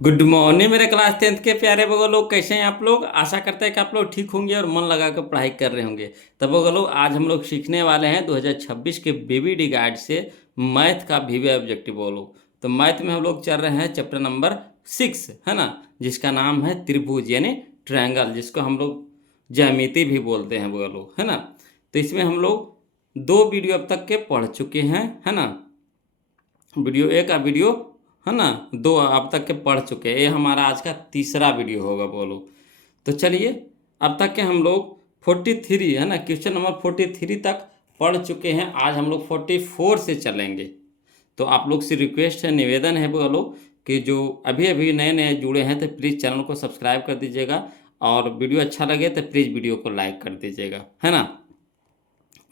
Good morning मेरे class 10th के प्यारे बगो लोग, कैसे हैं आप लोग। आशा करते हैं कि आप लोग ठीक होंगे और मन लगा कर पढ़ाई कर रहे होंगे। तब बगो लोग, आज हम लोग सीखने वाले हैं 2026 के बीबीडी गाइड से मैथ का वीवी ऑब्जेक्टिव बोलो। तो मैथ में हम लोग चल रहे हैं चैप्टर नंबर 6, है ना, जिसका नाम है त्रिभुज यानी ट्रायंगल, जिसको हम लोग ज्यामिति भी बोलते हैं बोलो, है ना। तो इसमें हम लोग 2 वीडियो अब तक के पढ़ चुके हैं, है ना। वीडियो एक और वीडियो, है ना, 2 अब तक के पढ़ चुके हैं। ये हमारा आज का तीसरा वीडियो होगा बोलो। तो चलिए, अब तक के हम लोग 43, है ना, क्वेश्चन नंबर 43 तक पढ़ चुके हैं। आज हम लोग 44 से चलेंगे। तो आप लोग से रिक्वेस्ट है, निवेदन है बोलो, कि जो अभी अभी नए नए जुड़े हैं तो प्लीज़ चैनल को सब्सक्राइब कर दीजिएगा, और वीडियो अच्छा लगे तो प्लीज़ वीडियो को लाइक कर दीजिएगा, है ना।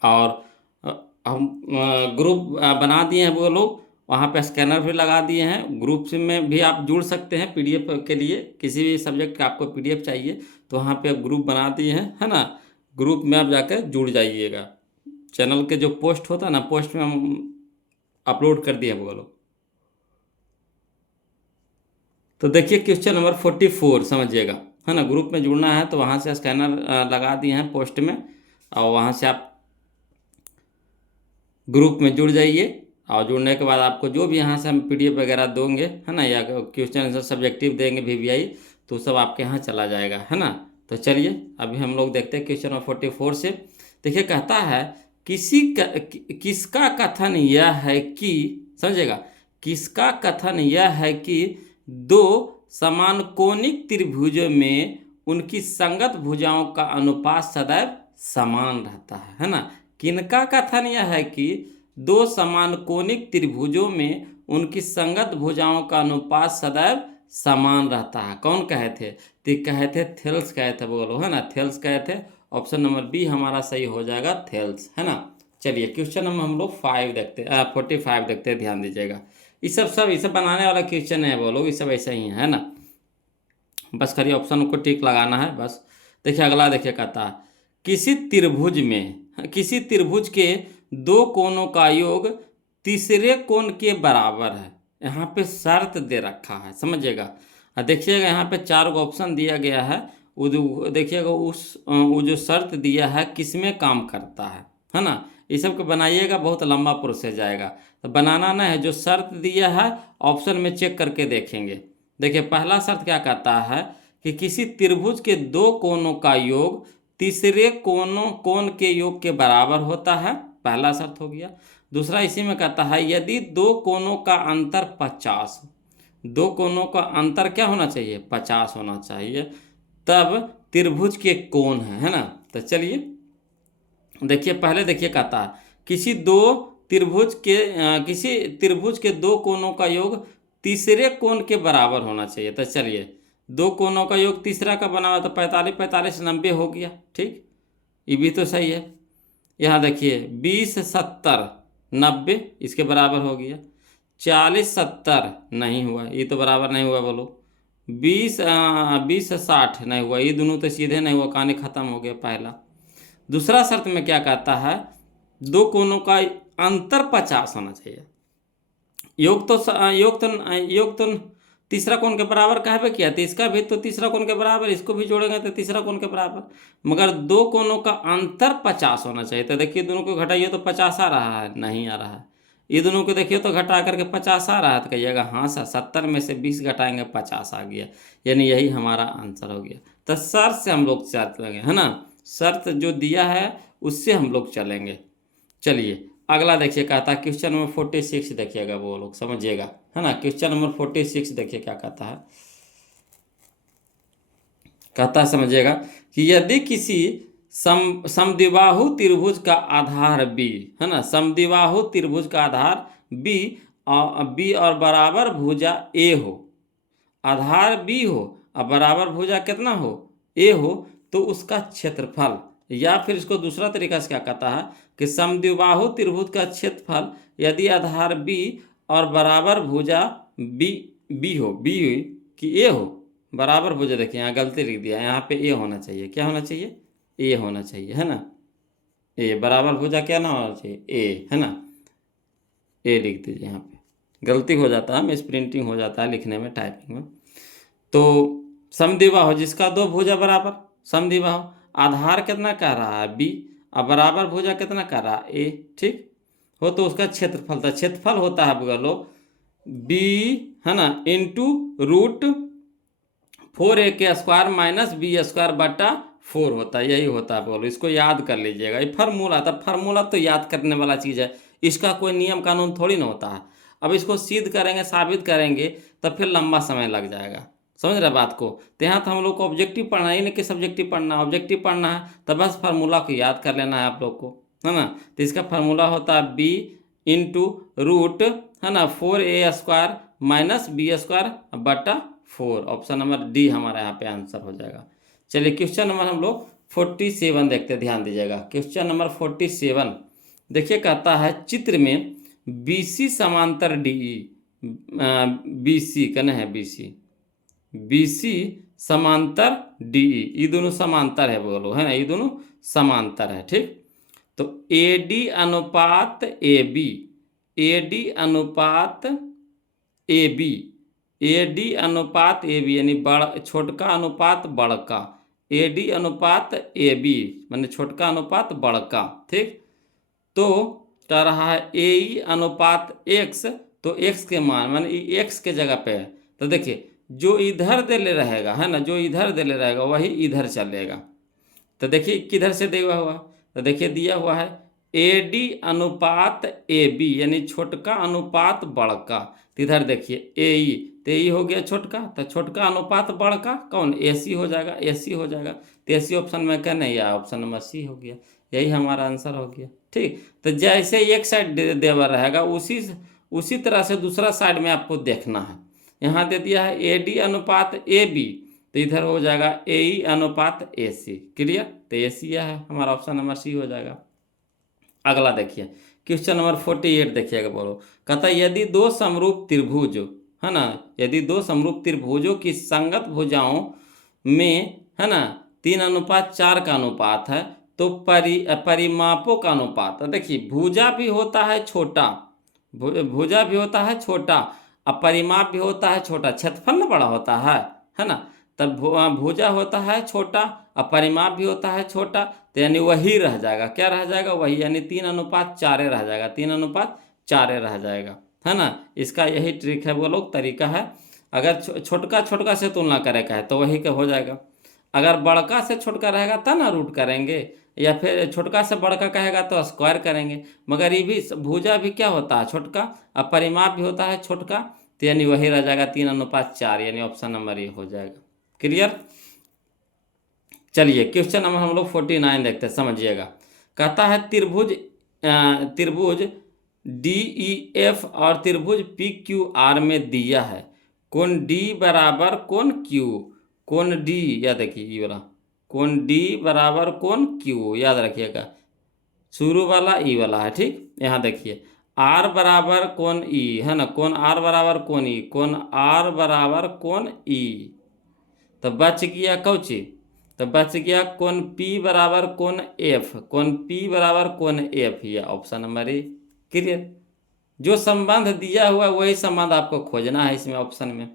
और अ, हम ग्रुप बना दिए हैं वो लोग, वहाँ पे स्कैनर भी लगा दिए हैं। ग्रुप से में भी आप जुड़ सकते हैं पीडीएफ के लिए, किसी भी सब्जेक्ट का आपको पीडीएफ चाहिए तो वहाँ पे ग्रुप बना दिए हैं, है ना। ग्रुप में आप जाकर जुड़ जाइएगा। चैनल के जो पोस्ट होता है ना, पोस्ट में हम अपलोड कर दिए हैं वो लोग। तो देखिए क्वेश्चन नंबर 44 समझिएगा, है ना। ग्रुप में जुड़ना है तो वहाँ से स्कैनर लगा दिए हैं पोस्ट में, और वहाँ से आप ग्रुप में जुड़ जाइए। और जुड़ने के बाद आपको जो भी यहाँ से हम पीडीएफ वगैरह दोगे, है ना, या क्वेश्चन आंसर सब्जेक्टिव देंगे वीवीआई, तो सब आपके यहाँ चला जाएगा, है ना। तो चलिए अभी हम लोग देखते हैं क्वेश्चन नंबर 44 से। देखिए कहता है, किसका कथन यह है कि, समझिएगा, किसका कथन यह है कि दो समानकोणिक त्रिभुजों में उनकी संगत भुजाओं का अनुपात सदैव समान रहता है ना। किनका कथन यह है कि दो समानकोणिक त्रिभुजों में उनकी संगत भुजाओं का अनुपात सदैव समान रहता है। कौन कहे थे? तो कहे थे थेल्स कहे थे बोलो, है ना, थेल्स कहे थे। ऑप्शन नंबर बी हमारा सही हो जाएगा, थेल्स, है ना। चलिए क्वेश्चन नंबर हम लोग 5 देखते 45 देखते हैं, ध्यान दीजिएगा। ये सब बनाने वाला क्वेश्चन है बोलो, ये सब ऐसा ही है ना। बस खाली ऑप्शन को टिक लगाना है बस। देखिए अगला, देखिए कहता है, किसी त्रिभुज के दो कोणों का योग तीसरे कोण के बराबर है। यहाँ पे शर्त दे रखा है, समझिएगा। देखिएगा यहाँ पे 4 गो ऑप्शन दिया गया है। देखिएगा वो जो शर्त दिया है किसमें काम करता है ना। ये सब को बनाइएगा, बहुत लंबा प्रोसेस जाएगा। तो बनाना ना है, जो शर्त दिया है ऑप्शन में चेक करके देखेंगे। देखिए पहला शर्त क्या कहता है कि किसी त्रिभुज के दो कोणों का योग तीसरे कोण के योग के बराबर होता है, पहला शर्त हो गया। दूसरा इसी में कहता है, यदि दो कोणों का अंतर 50, दो कोणों का अंतर क्या होना चाहिए? 50 होना चाहिए, तब त्रिभुज के कोण है ना। तो चलिए देखिए, पहले देखिए कहता है, किसी त्रिभुज के दो कोणों का योग तीसरे कोण के बराबर होना चाहिए। तो चलिए, दो कोणों का योग तीसरा का बना हुआ, तो 45 45 90 हो गया, ठीक। ये भी तो सही है। यहाँ देखिए 20 70 90 इसके बराबर हो गया। 40 70 नहीं हुआ, ये तो बराबर नहीं हुआ बोलो। 20 60 नहीं हुआ, ये दोनों तो सीधे नहीं हुआ, कहानी खत्म हो गया पहला। दूसरा शर्त में क्या कहता है, दो कोणों का अंतर 50 होना चाहिए। योग तो तीसरा कोण के बराबर कहे पे किया, तो इसका भी तो तीसरा कोण के बराबर, इसको भी जोड़ेंगे तो तीसरा कोण के बराबर। मगर दो कोणों का अंतर 50 होना चाहिए। तो देखिए दोनों को घटाइए तो 50 आ रहा है, नहीं आ रहा है। ये दोनों को देखिए तो घटा करके 50 आ रहा है, तो कहिएगा हाँ सर, 70 में से 20 घटाएंगे 50 आ गया, यानी यही हमारा आंसर हो गया। तो शर्त से हम लोग चलेंगे, है ना, शर्त जो दिया है उससे हम लोग चलेंगे। चलिए अगला देखिए, कहता है क्वेश्चन नंबर 46, देखिएगा वो लोग समझिएगा, है ना। क्वेश्चन नंबर 46 देखिए क्या कहता है। कहता है समझिएगा कि यदि किसी समद्विबाहु त्रिभुज का आधार बी, है ना, समद्विबाहु त्रिभुज का आधार बी, और बराबर भुजा ए हो, आधार बी हो और बराबर भुजा कितना हो? ए हो, तो उसका क्षेत्रफल, या फिर इसको दूसरा तरीका से क्या कहता है कि समद्विबाहु त्रिभुज का क्षेत्रफल यदि आधार बी और बराबर भुजा बी बी कि ए हो, बराबर भुजा, देखिए यहाँ गलती लिख दिया, यहाँ पे ए होना चाहिए, क्या होना चाहिए? ए होना चाहिए, है ना। ए बराबर भुजा क्या ना होना चाहिए? ए, है ना। ए लिख दीजिए यहाँ पे। गलती हो जाता है, मिस प्रिंटिंग हो जाता है लिखने में, टाइपिंग में। तो समद्विबाहु जिसका दो भुजा बराबर, समद्विबाहु। आधार कितना कह रहा है बी, अब बराबर भुजा कितना कह रहा है ए, ठीक हो। तो उसका क्षेत्रफल था, क्षेत्रफल होता है बोलो बी, है ना, into root 4a² minus b² बटा 4 होता है, यही होता है बोलो। इसको याद कर लीजिएगा, ये फार्मूला था, फार्मूला तो याद करने वाला चीज़ है, इसका कोई नियम कानून थोड़ी ना होता है। अब इसको सिद्ध करेंगे, साबित करेंगे, तब फिर लंबा समय लग जाएगा, समझ रहे बात को। तो यहाँ तो हम लोग को ऑब्जेक्टिव पढ़ना ही नहीं कि सब्जेक्टिव पढ़ना, ऑब्जेक्टिव पढ़ना है तो बस फार्मूला को याद कर लेना है आप लोग को, है ना। तो इसका फार्मूला होता है बी इंटू रूट, है ना, 4a² माइनस b² बटा 4। ऑप्शन नंबर डी हमारा यहाँ पे आंसर हो जाएगा। चलिए क्वेश्चन नंबर हम लोग 47 देखते हैं, ध्यान दीजिएगा। क्वेश्चन नंबर 47 देखिए, कहता है चित्र में BC समांतर DE, BC कहना है BC समांतर DE, ये दोनों समांतर है बोलो, है ना, ये दोनों समांतर है, ठीक। तो AD अनुपात AB, AD अनुपात AB, AD अनुपात AB यानी बड़ा छोटका अनुपात बड़का, AD अनुपात AB माने छोटका अनुपात बड़का, ठीक। तो कह रहा है AE अनुपात X, तो X के मान माने X के जगह पे है, तो देखिए जो इधर दे ले रहेगा, है ना, जो इधर दे ले रहेगा वही इधर चलेगा। तो देखिए किधर से दिया हुआ, तो देखिए दिया हुआ है AD अनुपात AB यानी छोटका अनुपात बड़का, तो इधर देखिए AE, तो AE हो गया छोटका, तो छोटका अनुपात बड़का कौन, AC हो जाएगा, AC हो जाएगा। तो AC ऑप्शन में क्या नहीं आया, ऑप्शन नंबर सी हो गया, यही हमारा आंसर हो गया, ठीक। तो जैसे एक साइड देवा रहेगा उसी तरह से दूसरा साइड में आपको देखना है। यहाँ दे दिया है AD अनुपात AB, तो इधर हो जाएगा AE अनुपात AC, क्लियर। तो AC यह है हमारा, ऑप्शन नंबर सी हो जाएगा। अगला देखिए क्वेश्चन नंबर 48 देखिएगा बोलो, कहता है यदि दो समरूप त्रिभुज, है ना, यदि दो समरूप त्रिभुजों की संगत भुजाओं में, है ना, 3:4 का अनुपात है, तो परिमापों का अनुपात, तो देखिए भुजा भी होता है छोटा, भुजा भी होता है छोटा, और परिमाप भी होता है छोटा, क्षेत्रफल ना बड़ा होता है ना। तब भुजा होता है छोटा और परिमाप भी होता है छोटा, तो यानी वही रह जाएगा, क्या रह जाएगा, वही, यानी 3:4 रह जाएगा, 3:4 रह जाएगा, है ना। इसका यही ट्रिक है वो लोग, तरीका है। अगर छोटका छोटका से तुलना करे का है तो वही का हो जाएगा। अगर बड़का से छोटका रहेगा तब ना रूट करेंगे, या फिर छोटका से बड़का कहेगा तो स्क्वायर करेंगे। मगर ये भी भुजा भी क्या होता है छोटका, और परिमाप भी होता है छोटका, तो यानी वही रह जाएगा 3:4, यानी ऑप्शन नंबर ये हो जाएगा, क्लियर। चलिए क्वेश्चन नंबर हम लोग 49 देखते हैं, समझिएगा। कहता है त्रिभुज DEF और त्रिभुज PQR में दिया है कोण D बराबर कोण Q, कोण D, याद रखिए ये वाला कोण D बराबर कोण Q, याद रखिएगा, शुरू वाला ई वाला है, ठीक। यहाँ देखिए R बराबर कोण E, है ना, कोण R बराबर कोण E, कोण R बराबर कोण E, तो बच गया कौची, तो बच गया कोण P बराबर कोण F, कोण P बराबर कोण F, ये ऑप्शन नंबर ए, क्लियर। जो संबंध दिया हुआ वही संबंध आपको खोजना है इसमें ऑप्शन में,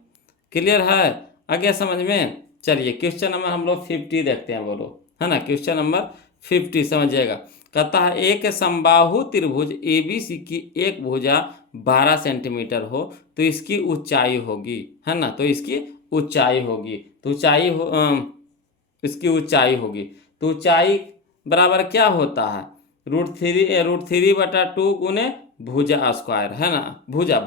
क्लियर है, आगे समझ में। चलिए क्वेश्चन नंबर हम लोग 50 देखते हैं बोलो, है ना, क्वेश्चन नंबर 50 समझिएगा। कहता है एक समबाहु त्रिभुज ABC की एक भुजा 12 सेंटीमीटर हो तो इसकी ऊंचाई होगी, है ना, तो इसकी ऊंचाई होगी, तो इसकी ऊंचाई होगी, तो ऊंचाई बराबर क्या होता है, √3/2 गुने भुजा स्क्वायर, है ना, भुजा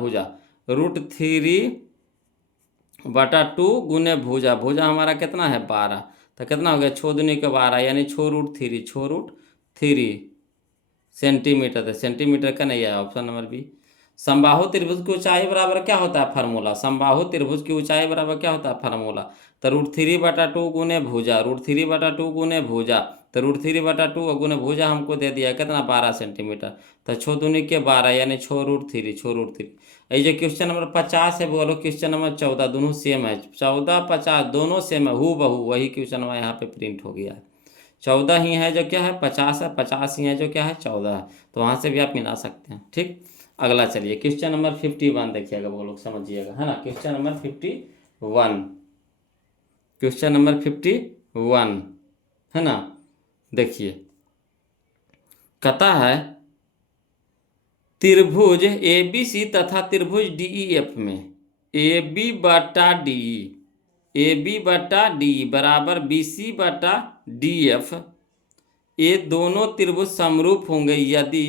√3/2 गुने भुजा, भुजा हमारा कितना है 12, तो कितना हो गया 6 दूनी के 12, यानी 6√3 सेंटीमीटर, तो सेंटीमीटर का नहीं है, ऑप्शन नंबर बी। समबाहु त्रिभुज की ऊंचाई बराबर क्या होता है फार्मूला, समबाहु त्रिभुज की ऊंचाई बराबर क्या होता है फार्मूला, तो √3/2 गुने भुजा, √3/2 गुने भुजा, तो √3/2 गुने भुजा हमको दे दिया कितना 12 सेंटीमीटर, तो 6 दूनी के 12 यानी 6√3। ये जो क्वेश्चन नंबर 50 है बोलो क्वेश्चन नंबर 14, दोनों सेम है, 14-50 दोनों सेम है, हू बहू वही क्वेश्चन नंबर यहाँ पे प्रिंट हो गया है। 14 ही है जो क्या है 50 है, 50 ही है जो क्या है 14 है, तो वहाँ से भी आप मिला सकते हैं, ठीक। अगला चलिए क्वेश्चन नंबर 51 देखिएगा, वो लोग समझिएगा, है ना। क्वेश्चन नंबर 51, क्वेश्चन नंबर 51, है ना। देखिए कहता है त्रिभुज ए बी सी तथा त्रिभुज डी ई एफ में ए बी बटा डी, ए बी बटा डी बराबर बी सी बटा डी एफ, ये दोनों त्रिभुज समरूप होंगे यदि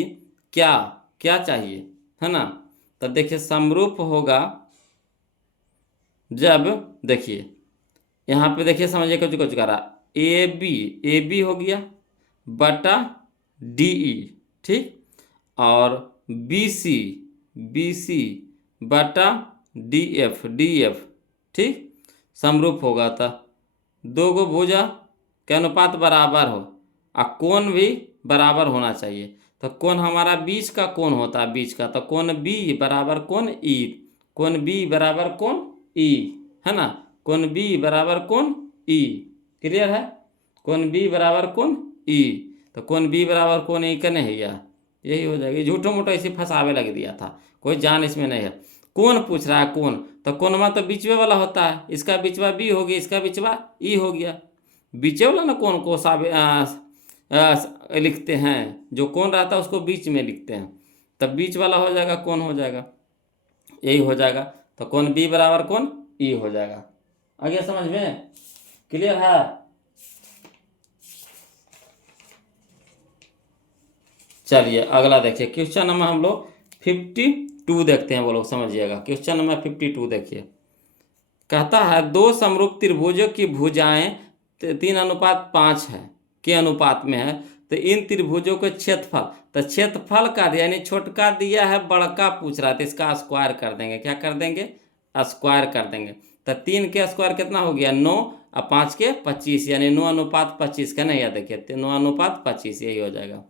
क्या, क्या चाहिए, है ना। तब देखिए समरूप होगा जब, देखिए यहाँ पे देखिए समझिए कुछ कुछ करा, ए बी हो गया बटा डी ई, ठीक, और बी सी बटा डी एफ, ठीक, समरूप होगा। था दो गो भुजा के अनुपात बराबर हो और कोण भी बराबर होना चाहिए। तो कोण हमारा बीच का कोण होता है, बीच का, तो कोण बी बराबर कोण ई, कोण बी बराबर कोण ई, है ना, कोण बी बराबर कोण ई, क्लियर है, कोण बी बराबर कोण ई, तो कोण बी बराबर कोण ई कने है या यही हो जाएगी। झूठो मोटो ऐसे फंसावे लग दिया था, कोई जान इसमें नहीं है। कौन पूछ रहा है, कौन, तो कोनमा तो बीचवे वाला होता है, इसका बीचवा बी हो गया, इसका बीचवा ई हो गया, बीचे वाला ना कौन को लिखते हैं, जो कौन रहता है उसको बीच में लिखते हैं, तब बीच वाला हो जाएगा, कौन हो जाएगा, यही हो जाएगा। तो कौन बी बराबर कौन ई हो जाएगा। आगे समझ में क्लियर है। चलिए अगला देखिए क्वेश्चन नंबर हम लोग 52 देखते हैं, वो लोग समझिएगा। क्वेश्चन नंबर 52 देखिए, कहता है दो समरूप त्रिभुजों की भुजाएं 3:5 है के अनुपात में है, तो इन त्रिभुजों के क्षेत्रफल, तो क्षेत्रफल का यानी छोटका दिया है बड़का पूछ रहा था, तो इसका स्क्वायर कर देंगे, क्या कर देंगे, स्क्वायर कर देंगे। तो 3 के स्क्वायर कितना हो गया 9 और 5 के 25, यानी 9:25 का नहीं, याद देखिए 9:25, यही हो जाएगा।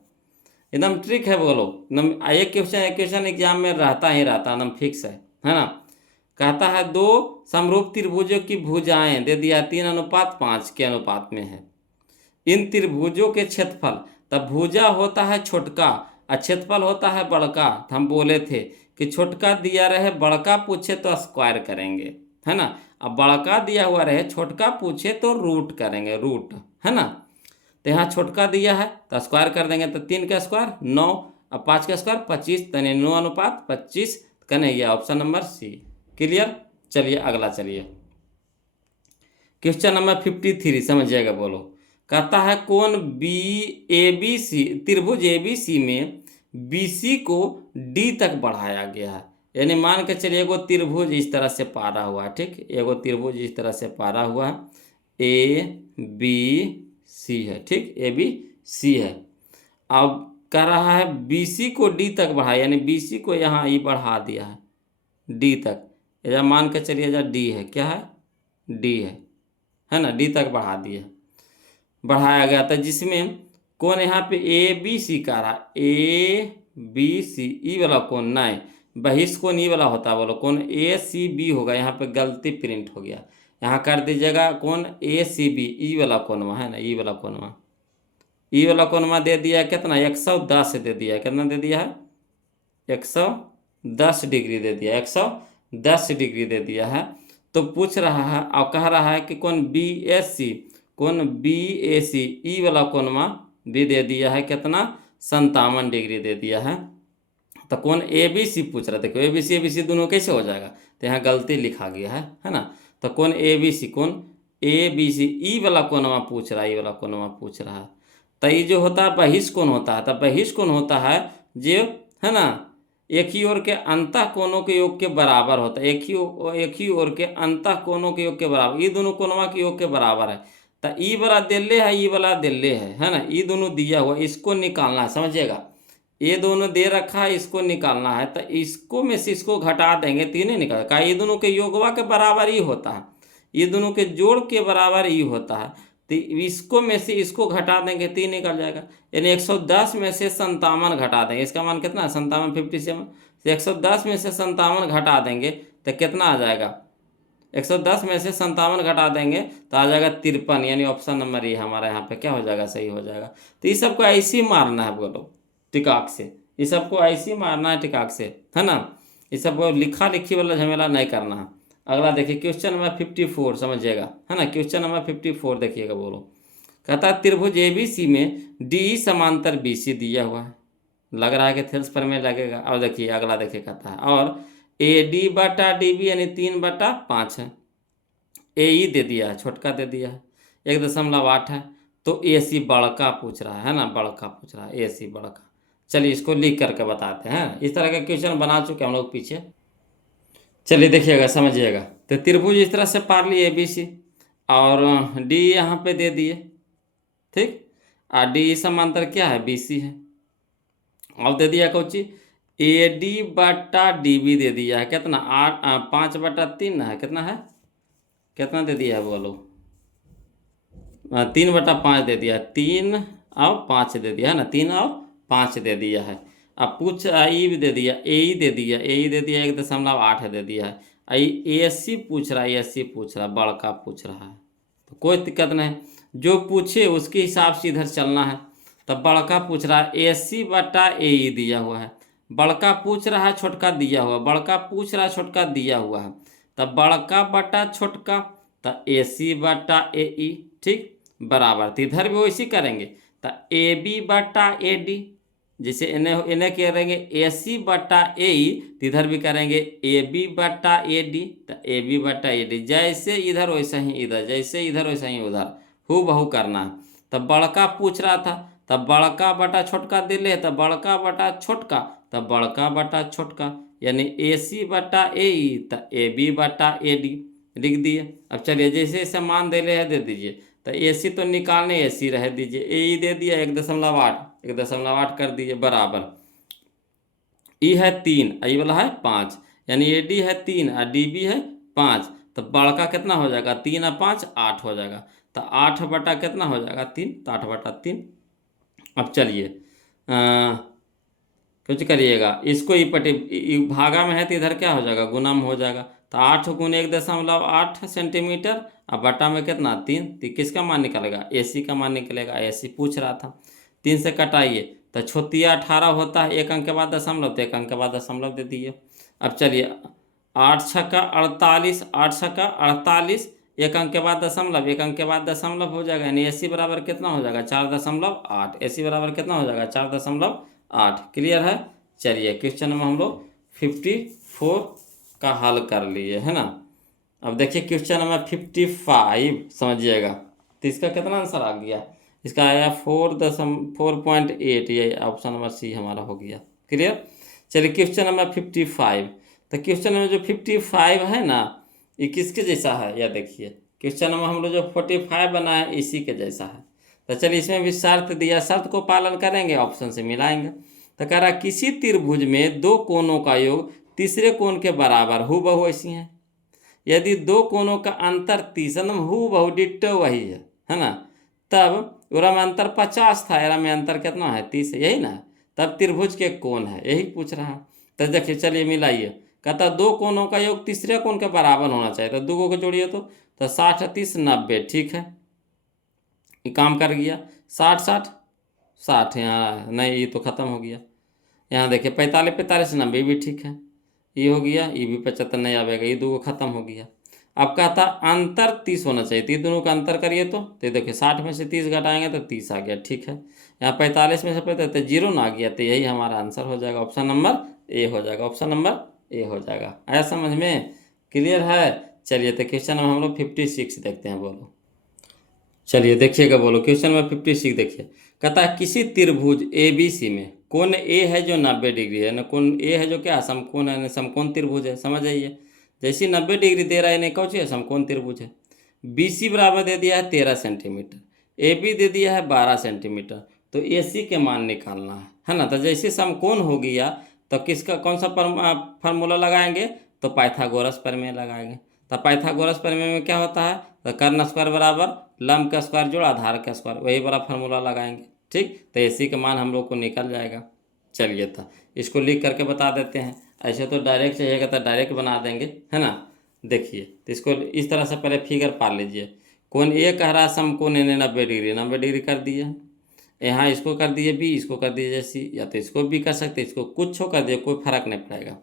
एकदम ट्रिक है, बोलो एकदम, एक क्वेश्चन एग्जाम में रहता ही रहता, एकदम फिक्स है ना। कहता है दो समरूप त्रिभुजों की भुजाएं दे दिया 3:5 के अनुपात में है, इन त्रिभुजों के क्षेत्रफल, तब भुजा होता है छोटका और क्षेत्रफल होता है बड़का। तो हम बोले थे कि छोटका दिया रहे बड़का पूछे तो स्क्वायर करेंगे, है ना, अब बड़का दिया हुआ रहे छोटका पूछे तो रूट करेंगे, रूट, है ना। तो यहाँ छोटका दिया है तो स्क्वायर कर देंगे, तो 3 का स्क्वायर 9 और 5 का स्क्वायर 25, तो 9:25 Kanhaiya, option number C, clear. चलिए अगला चलिए क्वेश्चन नंबर 53 समझिएगा, बोलो। कहता है कोण बी ए बी सी, त्रिभुज ए बी सी में बी सी को डी तक बढ़ाया गया है, यानी मान के चलिए एगो त्रिभुज इस तरह से पारा हुआ है, ठीक, एगो त्रिभुज इस तरह से पारा हुआ है, ए बी सी है, ठीक, ए बी सी है। अब कह रहा है बी सी को डी तक बढ़ाया, यानी बी सी को यहाँ ये बढ़ा दिया है डी तक, या मान के चलिए जा डी है, क्या है, डी है ना, डी तक बढ़ा दिया, बढ़ाया गया था, जिसमें कौन यहाँ पे ए बी सी का रहा, ए बी सी, ई वाला कौन नहीं, बहिष्ठ कौन ई वाला होता है, बोलो कौन ए सी बी होगा, यहाँ पे गलती प्रिंट हो गया, यहाँ कर दीजिएगा कौन ए सी बी, ई वाला कौनवा है ना, ई वाला कौनवा, ई वाला कौनवा दे दिया है कितना 110 दे दिया है, कितना दे दिया है 110 डिग्री दे दिया, 110 डिग्री दे दिया है। तो पूछ रहा है और कह रहा है कि कौन बी एस सी, कौन बी ए सी, ई वाला कौनवा भी दे दिया है कितना 57 डिग्री दे दिया है। तो कौन ए बी सी पूछ रहा था, देखो ए बी सी दोनों कैसे हो जाएगा, तो यहाँ गलती लिखा गया है ना। तो कौन ए बी सी, कौन ए बी सी, ई वाला कौनवा पूछ रहा है, ई वाला कौनवा पूछ रहा है। तो ये जो होता है बहिष्ठ कोण होता है, तो बहिष्ठ कोण होता है जो, है ना, एक ही ओर के अंतः कोणों के योग के बराबर होता है, एक ही ओर के अंतः कोणों के योग के बराबर, ये दोनों कोणवा के योग के बराबर है। तो ई वाला दिल्ले है, ई वाला दिल्ले है ना, ये दोनों दिया हुआ, इसको निकालना है, समझिएगा, ये दोनों दे रखा है, इसको निकालना है। तो इसको में से इसको घटा देंगे, तीन निकाल का, ये दोनों के योगवा के बराबर ही होता है, ये दोनों के जोड़ के बराबर ही होता है। तो इसको में से इसको घटा देंगे, 3 निकल जाएगा, यानी 110 में से 57 घटा देंगे, इसका मान कितना है 57, 57, 110 में से 57 घटा देंगे तो कितना आ जाएगा, 110 में से 57 घटा देंगे तो आ जाएगा 53, यानी ऑप्शन नंबर ये हमारा यहाँ पे क्या हो जाएगा, सही हो जाएगा। तो ये सबको ऐसे ही मारना है, बोलो टिकाक से, ये सबको ऐसे ही मारना है टिकाक से, है ना। ये सबको लिखा लिखी वाला झमेला नहीं करना है। अगला देखिए क्वेश्चन नंबर 54, समझिएगा, है ना। क्वेश्चन नंबर 54 देखिएगा, बोलो। कहता है त्रिभुज ABC में डी समांतर BC दिया हुआ है, लग रहा है कि थेल्स पर में लगेगा। और देखिए अगला देखिए, कहता है और AD बटा DB यानी 3/5 है। AE दे दिया है, छोटका दे दिया है, 1.8 है। तो AC बड़का पूछ रहा है ना, बड़का पूछ रहा है, AC बड़का। चलिए इसको लिख करके बताते हैं। इस तरह का क्वेश्चन बना चुके हम लोग पीछे। चलिए देखिएगा, समझिएगा। तो त्रिभुज इस तरह से पार लिए ABC, और D यहाँ पे दे दिए, ठीक। और DE समांतर क्या है, BC है। और दे दिया कौची, AD बटा DB दे दिया है, कितना 5/3 है, कितना है, कितना दे दिया है बोलो, 3/5 दे दिया है, 3 और 5 दे दिया है ना, 3 और 5 दे दिया है। अब पूछ ई भी दे दिया, AE दे दिया, AE दे दिया 1.8 दे दिया है। ASC पूछ रहा है, ASC पूछ रहा है, बड़का पूछ रहा है, तो कोई दिक्कत नहीं, जो पूछे उसके हिसाब से इधर चलना है। तब बड़का पूछ रहा है, ASC बटा AE दिया हुआ है, बड़का पूछ रहा है, छोटका दिया हुआ, बड़का पूछ रहा है, छोटका दिया हुआ है। तब बड़का बटा छोटका, तो AC बटा AE, ठीक, बराबर। तो इधर भी वैसे करेंगे, तो AB बटा AD, जैसे इन्हें इन्हें करेंगे AC बटा AE, तो इधर भी करेंगे AB बटा AD, तो AB बटा AD, जैसे इधर वैसा ही इधर, जैसे इधर वैसा ही उधर, हूबहू करना है। तब बड़का पूछ रहा था, तब बड़का बटा छोटका दे ले, तब बड़का बटा छोटका, तब बड़का बटा छोटका, यानी AC बटा AE, तो AB बटा AD लिख दिए। अब चलिए जैसे जैसे मान दे ले है दे दीजिए। तो AC तो निकालने, AC रह दीजिए, AE दे दिया 1.8, 1.8 कर दीजिए, बराबर। E है 3, आई वाला है 5, यानी AD है 3 और DB है 5। तो बड़का कितना हो जाएगा, 3 और 5 8 हो जाएगा। तो 8 बटा कितना हो जाएगा, 3, तो 8/3। अब चलिए कुछ करिएगा, इसको ही पटे भागा में है तो इधर क्या हो जाएगा, गुना में हो जाएगा। तो 8 गुने 1.8 सेंटीमीटर, अब बटा में कितना 3, तो किसका मान निकलेगा, AC का मान निकलेगा। AC पूछ रहा था, 3 से कटाइए, तो छोतिया 18 होता है, 1 अंक के बाद दशमलव, तो 1 अंक के बाद दशमलव दे दिए। अब चलिए 8 छक्का 48, 8 छक्का 48, 1 अंक के बाद दशमलव, 1 अंक के बाद दशमलव हो जाएगा, यानी AC बराबर कितना हो जाएगा, 4.8। AC बराबर कितना हो जाएगा, 4.8। क्लियर है। चलिए क्वेश्चन में हम लोग 54 का हल कर लिए, है ना। अब देखिए क्वेश्चन नंबर 55, समझिएगा। तो इसका कितना आंसर आ गया, इसका आया 4.8, ये ऑप्शन नंबर C हमारा हो गया। क्लियर। चलिए क्वेश्चन नंबर 55। तो क्वेश्चन नंबर जो 55 है ना, ये किसके जैसा है, यह देखिए क्वेश्चन नंबर हम लोग जो 45 बना है इसी के जैसा है। तो चलिए इसमें भी शर्त दिया, शर्त को पालन करेंगे, ऑप्शन से मिलाएंगे। तो कह रहा किसी त्रिभुज में दो कोणों का योग तीसरे कोण के बराबर हूबहू ऐसी है। यदि दो कोणों का अंतर 30, हूबहू डिट्टो वही है ना। तब उरा में अंतर 50 था, एरा में अंतर कितना है 30 है, यही ना। तब त्रिभुज के कोण है, यही पूछ रहा है। तो देखिए चलिए मिलाइए। कहता दो कोणों का योग तीसरे कोण के बराबर होना चाहिए, तो दो को जोड़िए तो 60 30 90, ठीक है, ये काम कर गया। 60 60 60, यहाँ नहीं, ये तो ख़त्म हो गया। यहाँ देखिए 45 45 90 भी ठीक है, ये हो गया, ये भी 75 नहीं आएगा, ये दो को खत्म हो गया। अब कहता अंतर 30 होना चाहिए, तो दोनों का अंतर करिए तो देखिए 60 में से 30 घटाएंगे तो 30 आ गया, ठीक है। यहाँ 45 में से 45 तो 0 ना आ गया, तो यही हमारा आंसर हो जाएगा, ऑप्शन नंबर A हो जाएगा, ऑप्शन नंबर A हो जाएगा। आया समझ में, क्लियर है। चलिए तो क्वेश्चन नंबर हम लोग 56 देखते हैं, बोलो। चलिए देखिएगा, बोलो क्वेश्चन नंबर 56 देखिए। कहता है किसी त्रिभुज ABC में कोण A है जो 90 डिग्री है ना, कोण A है जो क्या समकोण है, समकोण त्रिभुज है, समझ आइए। जैसे 90 डिग्री दे रहा है, नहीं कौन है, समकोण त्रिभुज है। BC बराबर दे दिया है 13 सेंटीमीटर, AB दे दिया है 12 सेंटीमीटर। तो AC के मान निकालना है ना। तो जैसे समकोण हो गया तो किसका कौन सा फार्मूला लगाएंगे, तो पाइथागोरस प्रमेय लगाएंगे। तो पाइथागोरस प्रमेय में क्या होता है, तो कर्ण स्क्वायर बराबर लंब का स्क्वायर जोड़ आधार का स्क्वायर, वही वाला फार्मूला लगाएंगे, ठीक। तो AC का मान हम लोग को निकल जाएगा। चलिए था इसको लिख करके बता देते हैं, ऐसे तो डायरेक्ट चाहिएगा तो डायरेक्ट बना देंगे, है ना। देखिए तो इसको इस तरह से पहले फिगर पा लीजिए। कोण A कह रहा समकोण 90 डिग्री, 90 डिग्री कर दिए। यहाँ इसको कर दिए बी, इसको कर दीजिए सी, या तो इसको भी कर सकते, इसको कुछ कर दिए, कोई फर्क नहीं पड़ेगा।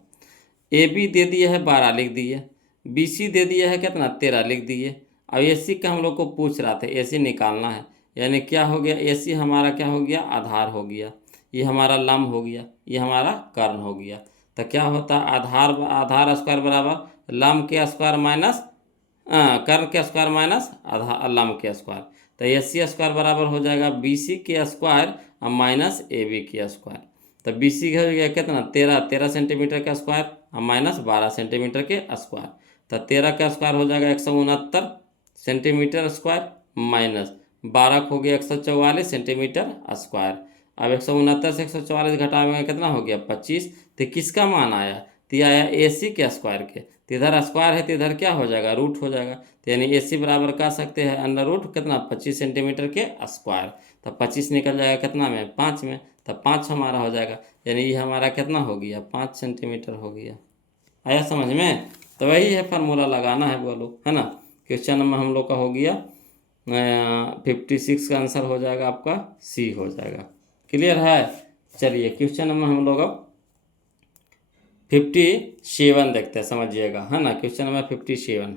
ए बी दे दिया है 12 लिख दिए, बी सी दे दिया है कितना 13 लिख दिए। अब ए सी का हम लोग को पूछ रहा था, ए सी निकालना है, यानी क्या हो गया, ए सी हमारा क्या हो गया, आधार हो गया, ये हमारा लंब हो गया, ये हमारा कर्ण हो गया। तो क्या होता है, आधार आधार स्क्वायर बराबर लंब के स्क्वायर माइनस कर्ण के स्क्वायर माइनस आधार लंब के स्क्वायर। तो ए सी स्क्वायर बराबर हो जाएगा बी सी के स्क्वायर और माइनस ए बी के स्क्वायर। तो बी सी हो गया कितना 13 सेंटीमीटर का स्क्वायर और माइनस 12 सेंटीमीटर के स्क्वायर। तो 13 का स्क्वायर हो जाएगा 169 सेंटीमीटर स्क्वायर माइनस 12 हो गया 144 सेंटीमीटर स्क्वायर। अब 169 से 144 घटाएंगे कितना हो गया 25। तो किसका मान आया, तो ये आया ए सी के स्क्वायर के। तो इधर स्क्वायर है तो इधर क्या हो जाएगा, रूट हो जाएगा। तो यानी ए सी बराबर कह सकते हैं अंडर रूट कितना 25 सेंटीमीटर के स्क्वायर। तो 25 निकल जाएगा कितना में 5 में, तो 5 हमारा हो जाएगा, यानी ये हमारा कितना हो गया 5 सेंटीमीटर हो गया। आया समझ में। तो वही है फार्मूला लगाना है बोलो, है ना। क्वेश्चन नंबर हम लोग का हो गया 56 का आंसर हो जाएगा आपका सी हो जाएगा। क्लियर है। चलिए क्वेश्चन नंबर हम लोग अब 57 देखते हैं, समझिएगा, है ना। क्वेश्चन नंबर 57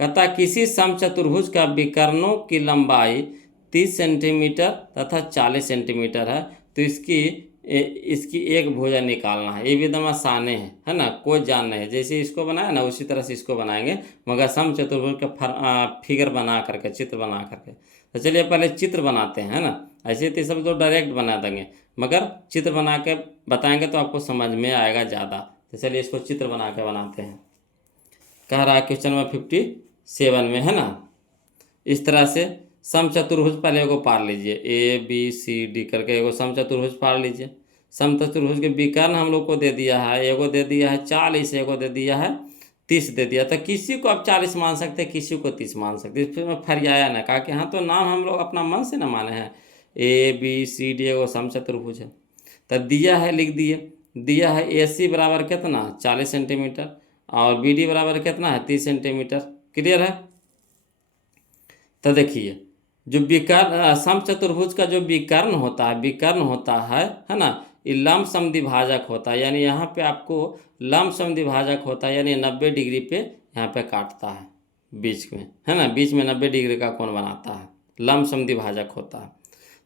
कहता किसी समचतुर्भुज का विकर्णों की लंबाई 30 सेंटीमीटर तथा 40 सेंटीमीटर है, तो इसकी एक भुजा निकालना है। ये भी एकदम आसान है ना, कोई जान नहीं है। जैसे इसको बनाया ना उसी तरह से इसको बनाएंगे, मगर समचतुर्भुज का फिगर बना करके, चित्र बना करके। तो चलिए पहले चित्र बनाते हैं, है ना। ऐसे तो सब तो डायरेक्ट बना देंगे, मगर चित्र बना के बताएंगे तो आपको समझ में आएगा ज़्यादा। तो चलिए इसको चित्र बना के बनाते हैं। कह रहा है क्वेश्चन नंबर 57 में, है ना। इस तरह से समचतुर्भुज पहले एगो पार लीजिए, ए बी सी डी करके एगो समचतुर्भुज पार लीजिए। समचतुर्भुज के विकर्ण हम लोग को दे दिया है, एगो दे दिया है 40, एगो दे दिया है 30 दे दिया। तो किसी को आप 40 मान सकते हैं, किसी को 30 मान सकते हैं। इसमें फरियाया ना, कहा कि हाँ तो नाम हम लोग अपना मन से ना माने हैं। ए बी सी डी एगो समचतुर्भुज है, तो दिया है लिख दिए। दिया है ए सी बराबर कितना 40 सेंटीमीटर और बी डी बराबर कितना है 30 सेंटीमीटर। क्लियर है। तो देखिए जो विकर्ण समचतुर्भुज का जो विकर्ण होता है ना, ये लंब समद्विभाजक होता है। यानी यहाँ पे आपको लंब समद्विभाजक होता है, यानी 90 डिग्री पे यहाँ पे काटता है बीच में, है ना। बीच में 90 डिग्री का कोण बनाता है, लंब समद्विभाजक होता है।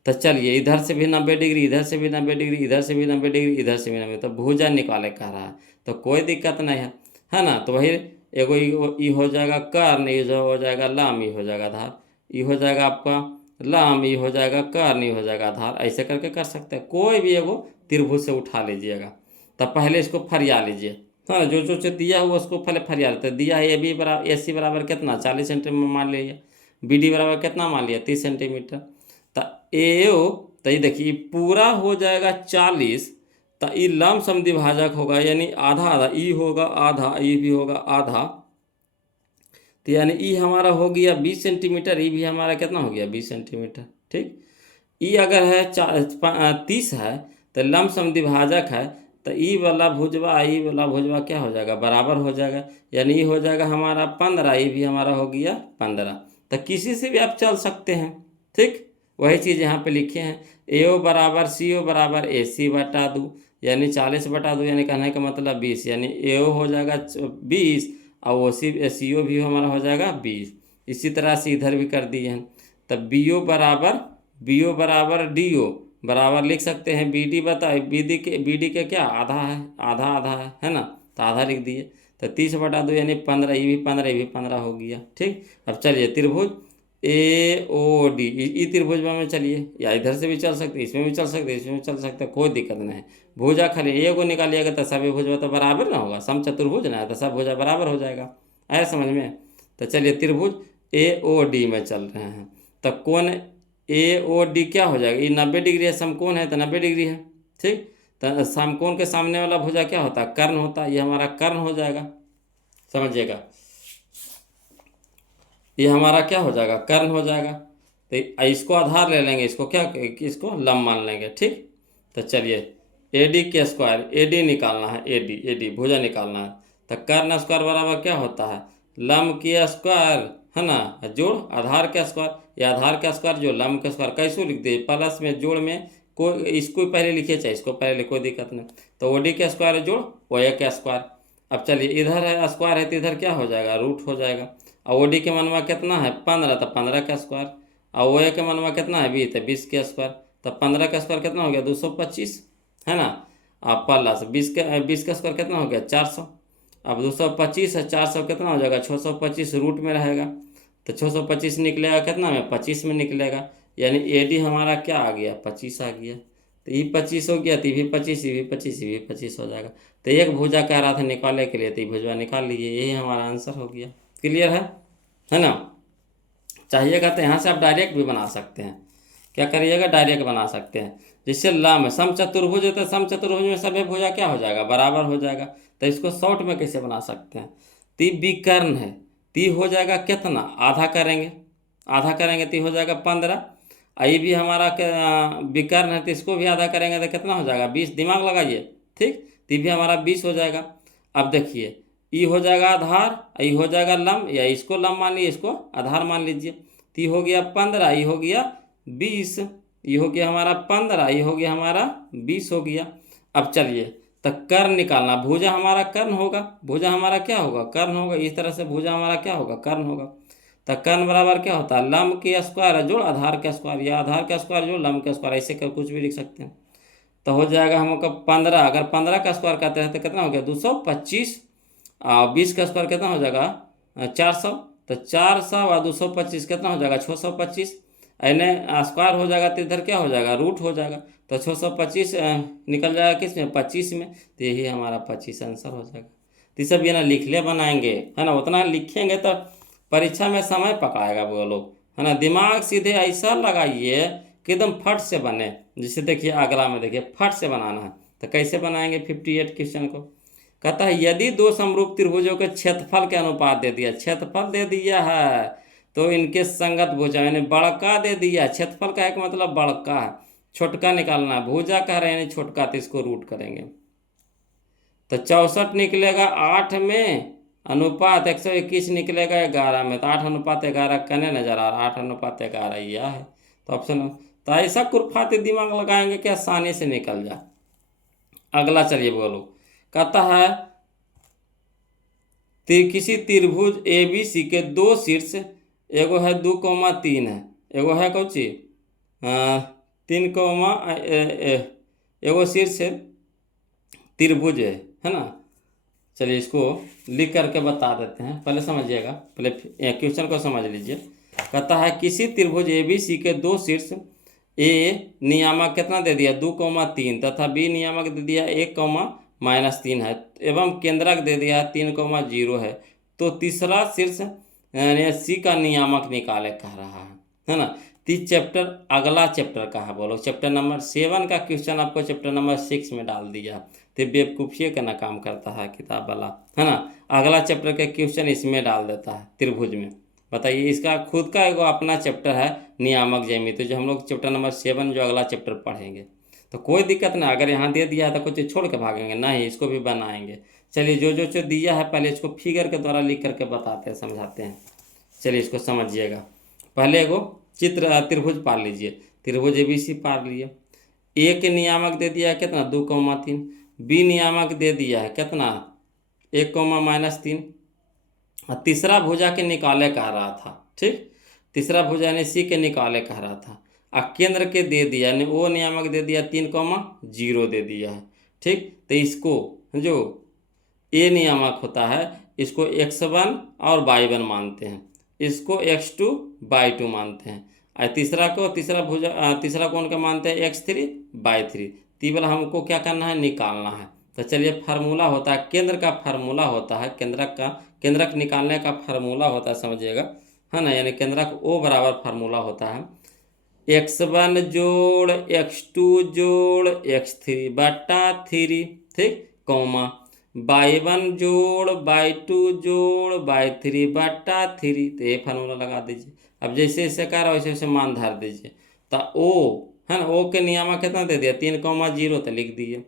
तो चलिए इधर से भी 90 डिग्री, इधर से भी 90 डिग्री, इधर से भी 90 डिग्री, इधर से भी 90, तो भुजा निकाले कह रहा है, तो कोई दिक्कत नहीं है ना। तो वही एगो ई हो जाएगा कर्ण, ये जो हो जाएगा लंब, ये हो जाएगा आधार, ये हो जाएगा आपका लंब, ये हो जाएगा कर्ण, ये हो जाएगा आधार। ऐसे करके कर सकते हैं। कोई भी एगो त्रिभुज से उठा लीजिएगा। तब पहले इसको फरिया लीजिए, हाँ। जो जो दिया हुआ उसको पहले फरिया लेते। दिया है ए बी बराबर ए सी बराबर कितना 40 सेंटीमीटर मान लीजिए, बी डी बराबर कितना मान लिया 30 सेंटीमीटर। तो तो ये देखिए पूरा हो जाएगा 40। तो ये लंब समद्विभाजक होगा, यानी आधा आधा, ई होगा आधा, ई भी होगा आधा। तो यानी ई हमारा हो गया 20 सेंटीमीटर, ई भी हमारा कितना हो गया 20 सेंटीमीटर। ठीक। ई अगर है 30 है तो लंब समद्विभाजक है, तो ई वाला भुजवा क्या हो जाएगा बराबर हो जाएगा, यानी ई हो जाएगा हमारा 15, ई भी हमारा हो गया 15। तो किसी से भी आप चल सकते हैं। ठीक। वही चीज़ यहाँ पे लिखे हैं, ए ओ बराबर सी ओ बराबर ए सी बटा 2, यानी 40 बटा 2, यानी कहने का मतलब 20, यानी ए ओ हो जाएगा 20 और वो सी ओ भी हमारा हो जाएगा 20। इसी तरह से इधर भी कर दिए हैं। तब बी ओ बराबर डी ओ बराबर लिख सकते हैं बी डी बताए, बी डी के क्या आधा है, आधा है ना। तो आधा लिख दिए। तो 30 बटा 2 यानी 15, ये भी 15, ये भी 15 हो गया। ठीक। अब चलिए त्रिभुज ए ओ डी, ई त्रिभुज में चलिए, या इधर से भी चल सकते, इसमें भी चल सकते, इसमें भी चल सकते, कोई दिक्कत नहीं है। भुजा खाली एगो निकालिएगा तो सभी भुजा तो बराबर ना होगा, समचतुर्भुज ना है तो सब भुजा बराबर हो जाएगा। आया समझ में। तो चलिए त्रिभुज ए ओ डी में चल रहे हैं। तो कोण ए ओ डी क्या हो जाएगा, ये 90 डिग्री है, समकोण है तो 90 डिग्री है। ठीक। तो समकोण के सामने वाला भुजा क्या होता है कर्ण होता है, ये हमारा कर्ण हो जाएगा, समझिएगा। ये हमारा क्या हो जाएगा कर्ण हो जाएगा। तो इसको आधार ले लेंगे, इसको क्या, इसको लंब मान लेंगे। ठीक। तो चलिए ए डी के स्क्वायर, ए डी निकालना है, ए डी भुजा निकालना है। तो कर्ण स्क्वायर बराबर क्या होता है लंब की स्क्वायर, है ना, जोड़ आधार का स्क्वायर या आधार का स्क्वायर जो लंब का स्क्वायर, कैसे लिख दे प्लस में जोड़ में, कोई इसको पहले लिखिए चाहे इसको पहले लिखो, कोई दिक्कत नहीं। तो ओडी का स्क्वायर जोड़ ओए का स्क्वायर। अब चलिए इधर है स्क्वायर है तो इधर क्या हो जाएगा, रूट हो जाएगा। और ओडी के मनवा कितना है 15, तो 15 का स्क्वायर। और ओए के मनवा कितना है 20, तो 20 का स्क्वायर। तो 15 का स्क्वायर कितना हो गया 225, है ना। अब प्लस 20 का स्क्वायर कितना हो गया 400। अब 225 है 400 कितना हो जाएगा 625, रूट में रहेगा तो 625 निकलेगा कितना में 25 में निकलेगा, यानी एडी हमारा क्या आ गया 25 आ गया। तो ये 25 हो गया तो ये भी 25, ये भी 25, ये भी 25 हो जाएगा। तो एक भुजा कह रहा था निकालने के लिए, तो ये भुजा निकाल लीजिए, यही हमारा आंसर हो गया। क्लियर है ना। चाहिएगा तो यहाँ से आप डायरेक्ट भी बना सकते हैं, क्या करिएगा डायरेक्ट बना सकते हैं। जैसे लम समचतुर्भुज है तो समचतुर्भुज में सभी भुजा क्या हो जाएगा बराबर हो जाएगा। तो इसको शॉर्ट में कैसे बना सकते हैं, ती विकर्ण है, ती हो जाएगा कितना आधा करेंगे, आधा करेंगे ती हो जाएगा 15। आई भी हमारा विकर्ण है तो इसको भी आधा करेंगे तो कितना हो जाएगा 20, दिमाग लगाइए ठीक। ती भी हमारा 20 हो जाएगा। अब देखिए ई हो जाएगा आधार, ई हो जाएगा लंब, या इसको लंब मान लीजिए इसको आधार मान लीजिए। ती हो गया 15, ई हो गया 20, ये हो गया हमारा 15, ये हो गया हमारा 20 हो गया। अब चलिए तो कर्ण निकालना, भुजा हमारा कर्ण होगा, भुजा हमारा क्या होगा कर्ण होगा, इस तरह से भुजा हमारा क्या होगा कर्ण होगा। तो कर्ण बराबर क्या होता है लंब के स्क्वायर जोड़ आधार का स्क्वायर, या आधार का स्क्वायर जोड़ लंब का स्क्वायर, ऐसे कर कुछ भी लिख सकते हैं। तो हो जाएगा हमको 15, अगर 15 का स्क्वायर करते हैं तो कितना हो गया 225, और 20 का स्क्वायर कितना हो जाएगा 400। तो 400 और 225 कितना हो जाएगा 625, यानी स्क्वायर हो जाएगा तो इधर क्या हो जाएगा रूट हो जाएगा। तो 625 निकल जाएगा किस में 25 में, तो यही हमारा 25 आंसर हो जाएगा। तो ये सब ये ना लिखले बनाएंगे, है ना, उतना लिखेंगे तो परीक्षा में समय पकड़ाएगा वो लोग, है ना। दिमाग सीधे ऐसा लगाइए कि एकदम फट से बने। जैसे देखिए अगला में देखिए फट से बनाना है, तो कैसे बनाएंगे 58 क्वेश्चन को। कहता है यदि दो समरूप त्रिभुजों के क्षेत्रफल के अनुपात दे दिया, क्षेत्रफल दे दिया है तो इनके संगत भुजा, यानी बड़का दे दिया, क्षेत्रफल का एक मतलब बड़का है, छोटका निकालना है, भुजा कह रहे हैं यानी छोटका, तो इसको रूट करेंगे तो 64 निकलेगा 8 में, अनुपात 121 निकलेगा 11 में। तो 8:11 कने नजर आ रहा, 8:11 यह है। तो ऑप्शन, तो ऐसा कुरफाते दिमाग लगाएंगे कि आसानी से निकल जाए। अगला चलिए बोलो, कहता है किसी त्रिभुज ए बी सी के दो शीर्ष, एगो है 2,3 है, एगो है कौन सी 3, एगो शीर्ष त्रिभुज है ना। चलिए इसको लिख करके बता देते हैं, पहले समझिएगा, पहले क्वेश्चन को समझ लीजिए। कहता है किसी त्रिभुज ए बी सी के दो शीर्ष, ए नियामक कितना दे दिया 2,3 तथा बी नियामक दे दिया 1,-3 है, एवं केंद्रक दे दिया 3,0 है। तो तीसरा शीर्ष यानी सी का नियामक निकाले कह रहा है ना। तीस चैप्टर अगला चैप्टर का है, बोलो चैप्टर नंबर 7 का क्वेश्चन आपको चैप्टर नंबर 6 में डाल दिया, तो बेवकूफ़िए का ना काम करता है किताब वाला, है ना। अगला चैप्टर का क्वेश्चन इसमें डाल देता है त्रिभुज में। बताइए, इसका खुद का एगो अपना चैप्टर है नियामक ज्यामिति, जो हम लोग चैप्टर नंबर 7 जो अगला चैप्टर पढ़ेंगे। तो कोई दिक्कत नहीं, अगर यहाँ दे दिया है तो कुछ छोड़ के भागेंगे नहीं, इसको भी बनाएंगे। चलिए जो दिया है पहले इसको फिगर के द्वारा लिख करके बताते हैं, समझाते हैं। चलिए इसको समझिएगा। पहले एगो चित्र त्रिभुज पार लीजिए, त्रिभुज ABC पार लिए। ए के नियामक दे दिया है कितना 2,3, बी नियामक दे दिया है कितना 1,-3, और तीसरा भुजा के निकाले कह रहा था, ठीक, तीसरा भुजा यानी सी के निकाले कह रहा था। और केंद्र के दे दिया यानी ओ नियामक दे दिया 3,0 दे दिया है, ठीक। तो इसको जो ए नियामक होता है इसको x1 और y1 मानते हैं, इसको x2/2 मानते हैं, और तीसरा कौन का मानते हैं x3/3। तीसरा हमको क्या करना है निकालना है। तो चलिए फार्मूला होता है, केंद्र का फार्मूला होता है, केंद्रक निकालने का फार्मूला होता है, समझिएगा, है ना। यानी केंद्रक O बराबर फार्मूला होता है x1 जोड़ x2 जोड़ x3/3, ठीक, कौमा y1 जोड़ y2 जोड़ y3/3। तो ये फार्मूला लगा दीजिए। अब जैसे जैसे कर वैसे वैसे मान धर दीजिए। तो O है ना, O के नियामक कितना दे दिया 3,0 तो लिख दिए,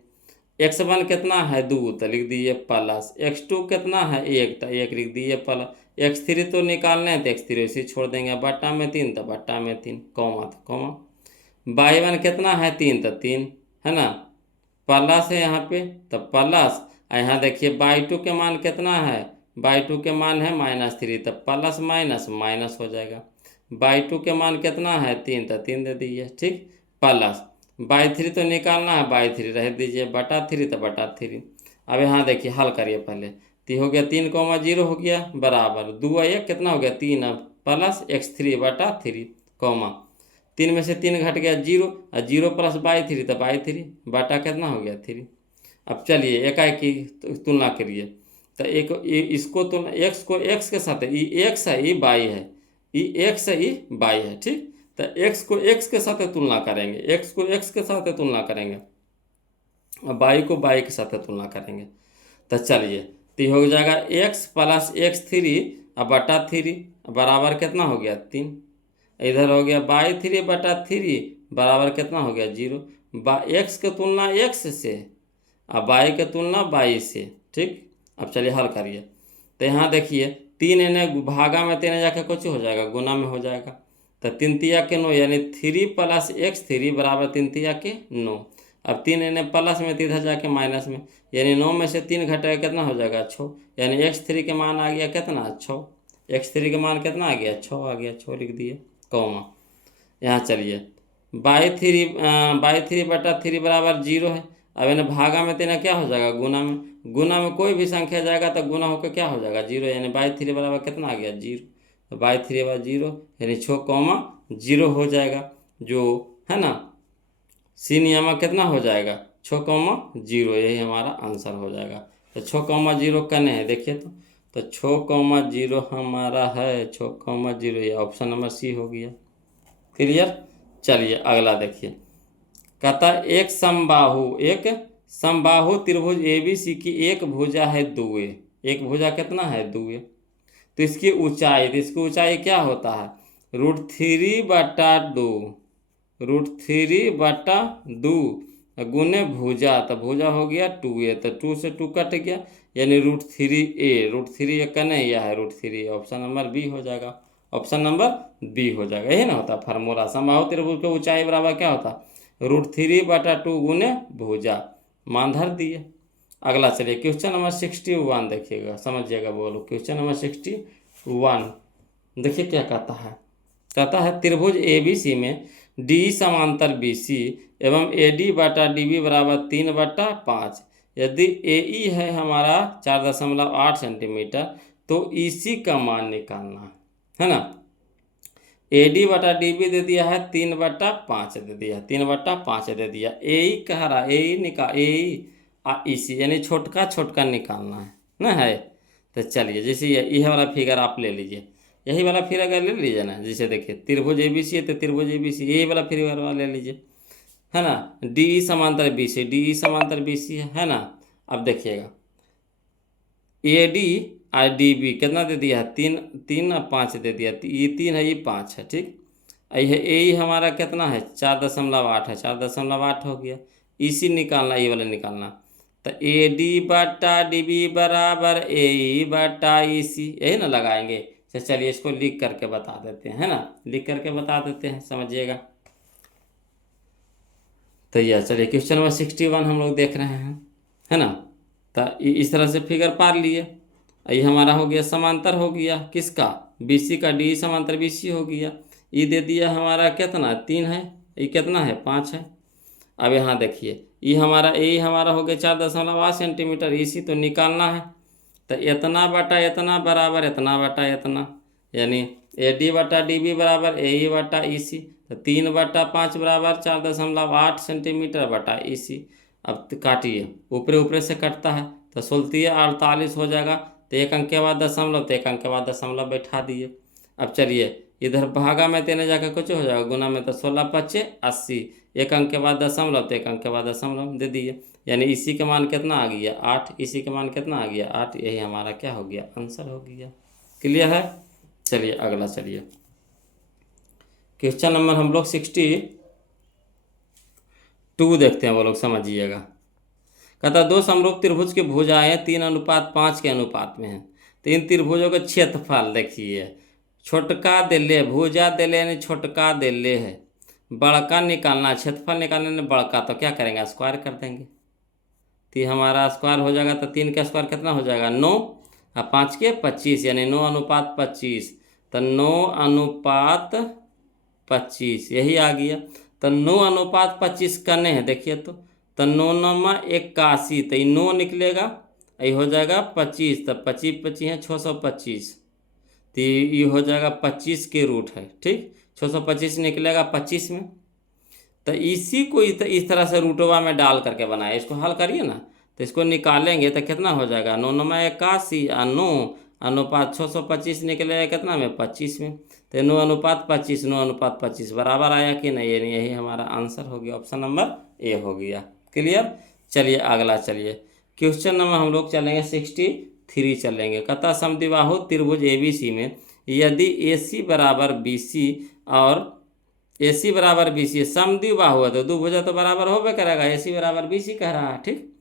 x1 कितना है 2 तो लिख दिए प्लस, x2 कितना है 1 तो 1 लिख दिए प्लस, x3 तो निकालना है तो x3 इसी छोड़ देंगे, बट्टा में 3 तो बट्टा में 3, कॉमा तो कॉमा। y1 कितना है 3 तो 3 है ना, प्लस है यहाँ पे तो प्लस। यहाँ देखिए y2 के मान कितना है, y2 के मान है -3 तो प्लस माइनस माइनस हो जाएगा। y2 के मान कितना है 3 तो 3 दे दीजिए, ठीक, प्लस y3 तो निकालना है, y3 रह दीजिए, बटा 3 तो बटा 3। अब यहाँ देखिए हल करिए पहले, तो हो गया 3,0 हो गया बराबर 2 1 कितना हो गया 3, अब प्लस x3 बटा 3 कॉमा 3 में से 3 घट गया 0, और 0 प्लस y3 तो y3 बटा कितना हो गया 3। अब चलिए एकाएक की तुलना करिए, तो एक इसको तुलना x को x के साथ ये x है ये y है, ये x है ये y है, ठीक, तो x को x के साथ तुलना करेंगे, x को x के साथ तुलना करेंगे और y को y के साथ तुलना करेंगे। तो चलिए तो हो जाएगा x प्लस x3 अब बटा 3 बराबर कितना हो गया 3, इधर हो गया y3 बटा 3 बराबर कितना हो गया 0, x की तुलना x से अब y की तुलना y से, ठीक। अब चलिए हल करिए, तो यहाँ देखिए 3 इन्हें भागा में 3 जाके कुछ हो जाएगा, गुना में हो जाएगा, तो 3 तिया के 9 यानी 3 प्लस x3 बराबर 3 तिया के 9। अब 3 इन्हें प्लस में तो इधर जाके माइनस में, यानी 9 में से 3 घटेगा कितना हो जाएगा 6, यानी x3 के मान आ गया कितना 6, x3 के मान कितना आ गया 6 आ गया, 6 लिख दिए कॉमा। यहाँ चलिए y3 बटा 3 बराबर 0 है, अब इन्हें भागा में तेना क्या हो जाएगा गुना में, गुना में कोई भी संख्या जाएगा तो गुना होकर क्या हो जाएगा 0, यानी y3 बराबर कितना आ गया 0, तो y3 बराबर 0 यानी 6,0 हो जाएगा, जो है ना सी नियमा कितना हो जाएगा 6,0, यही हमारा आंसर हो जाएगा। तो 6,0 कने है देखिए, तो 6,0 हमारा है 6,0, ये ऑप्शन नंबर सी हो गया। क्लियर। चलिए अगला देखिए, कहता एक समबाहु त्रिभुज ABC की एक भुजा है 2a, एक भुजा कितना है 2a, तो इसकी ऊंचाई, तो इसकी ऊंचाई क्या होता है √3/2 गुने भुजा, तो भुजा हो गया 2a, तो 2 से 2 कट गया यानी √3a कने यह है √3, ऑप्शन नंबर बी हो जाएगा, ऑप्शन नंबर बी हो जाएगा, यही ना होता फार्मूला, समबाहु त्रिभुज की ऊंचाई बराबर क्या होता √3/2 गुने भुजा, मान धर दिए। अगला चलिए क्वेश्चन नंबर 61 देखिएगा, समझिएगा, बोलो क्वेश्चन नंबर 61 देखिए क्या कहता है त्रिभुज ABC में डी समांतर BC एवं AD/DB बराबर 3/5, यदि AE है हमारा 4.8 सेंटीमीटर तो EC का मान निकालना है ना। AD/DB दे दिया है 3/5 दे दिया, 3/5 दे दिया, AE कह रहा EC यानी छोटका निकालना है ना है। तो चलिए जैसे यह वाला फिगर आप ले लीजिए, यही वाला फिगर ले लीजिए ना, जैसे देखिए त्रिभुज ABC है तो त्रिभुज ABC यही वाला फिगर वाला ले लीजिए, है ना। DE समांतर BC है ना। अब देखिएगा AD/DB कितना दे दिया है 3 और 5 दे दिया, ये 3 है ये 5 है, ठीक। यह AE हमारा कितना है 4.8 है, 4.8 हो गया, EC निकालना, ये वाला निकालना, तो AD/DB बराबर AE/EC यही ना लगाएंगे। तो चलिए इसको लिख करके बता देते हैं, है ना, लिख करके बता देते हैं, समझिएगा। तो यह चलिए क्वेश्चन नंबर 61 हम लोग देख रहे हैं, है ना। तो इस तरह से फिगर पार लिए, ये हमारा हो गया समांतर हो गया किसका BC का, DE समांतर BC हो गया, ये दे दिया हमारा कितना 3 है, ये कितना है 5 है। अब यहाँ देखिए ये हमारा हो गया 4.8 सेंटीमीटर, EC तो निकालना है, तो इतना बटा इतना बराबर इतना बटा इतना, यानी AD/DB बराबर AE/EC, तो 3/5 बराबर 4.8 सेंटीमीटर बटा EC। अब काटिए, ऊपरे से कटता है तो 16 हो जाएगा, तो 1 अंक के बाद दशमलव, तो 1 अंक के बाद दशमलव बैठा दिए। अब चलिए इधर भागा में तेने जाकर कुछ हो जाएगा, गुना में तो 16×5 = 80, 1 अंक के बाद दशमलव, तो 1 अंक के बाद दशमलव दे दिए, यानी इसी के मान कितना आ गया 8, इसी के मान कितना आ गया 8, यही हमारा क्या हो गया आंसर हो गया। क्लियर है। चलिए अगला चलिए क्वेश्चन नंबर हम लोग 62 देखते हैं, वो लोग समझिएगा। कहता 2 समरूप त्रिभुज की भुजाएं 3:5 के अनुपात में हैं, तो इन त्रिभुजों का क्षेत्रफल देखिए, छोटका दिले भुजा दिले यानी छोटका दिले है, बड़का निकालना, क्षेत्रफल निकालने में बड़का, तो क्या करेंगे स्क्वायर कर देंगे, तो हमारा स्क्वायर हो जाएगा। तो 3 का स्क्वायर कितना हो जाएगा 9 और 5 के 25 यानी 9:25, तो 9:25 यही आ गया। तो 9:25 करने हैं देखिए, तो 9×9 = 81, तो ये 9 निकलेगा, ये हो जाएगा 25, तो 25 है 625, तो ये हो जाएगा 25 के रूट है, ठीक। 625 निकलेगा 25 में, तो इसी को इस तरह से रूटवा में डाल करके बनाए, इसको हल करिए ना, तो इसको निकालेंगे तो कितना हो जाएगा 9×9 = 81 और 9:625 निकलेगा कितना में 25 में, तो 9:25 9:25 बराबर आया कि नहीं, यानी यही हमारा आंसर हो गया, ऑप्शन नंबर ए हो गया। क्लियर। चलिए अगला, चलिए क्वेश्चन नंबर हम लोग चलेंगे 63 चलेंगे। कहता समद्विबाहु त्रिभुज ABC में यदि AC बराबर BC और AC बराबर BC समद्विबाहु है तो दुभुजा तो बराबर होबे करेगा, AC बराबर BC कह रहा है, ठीक।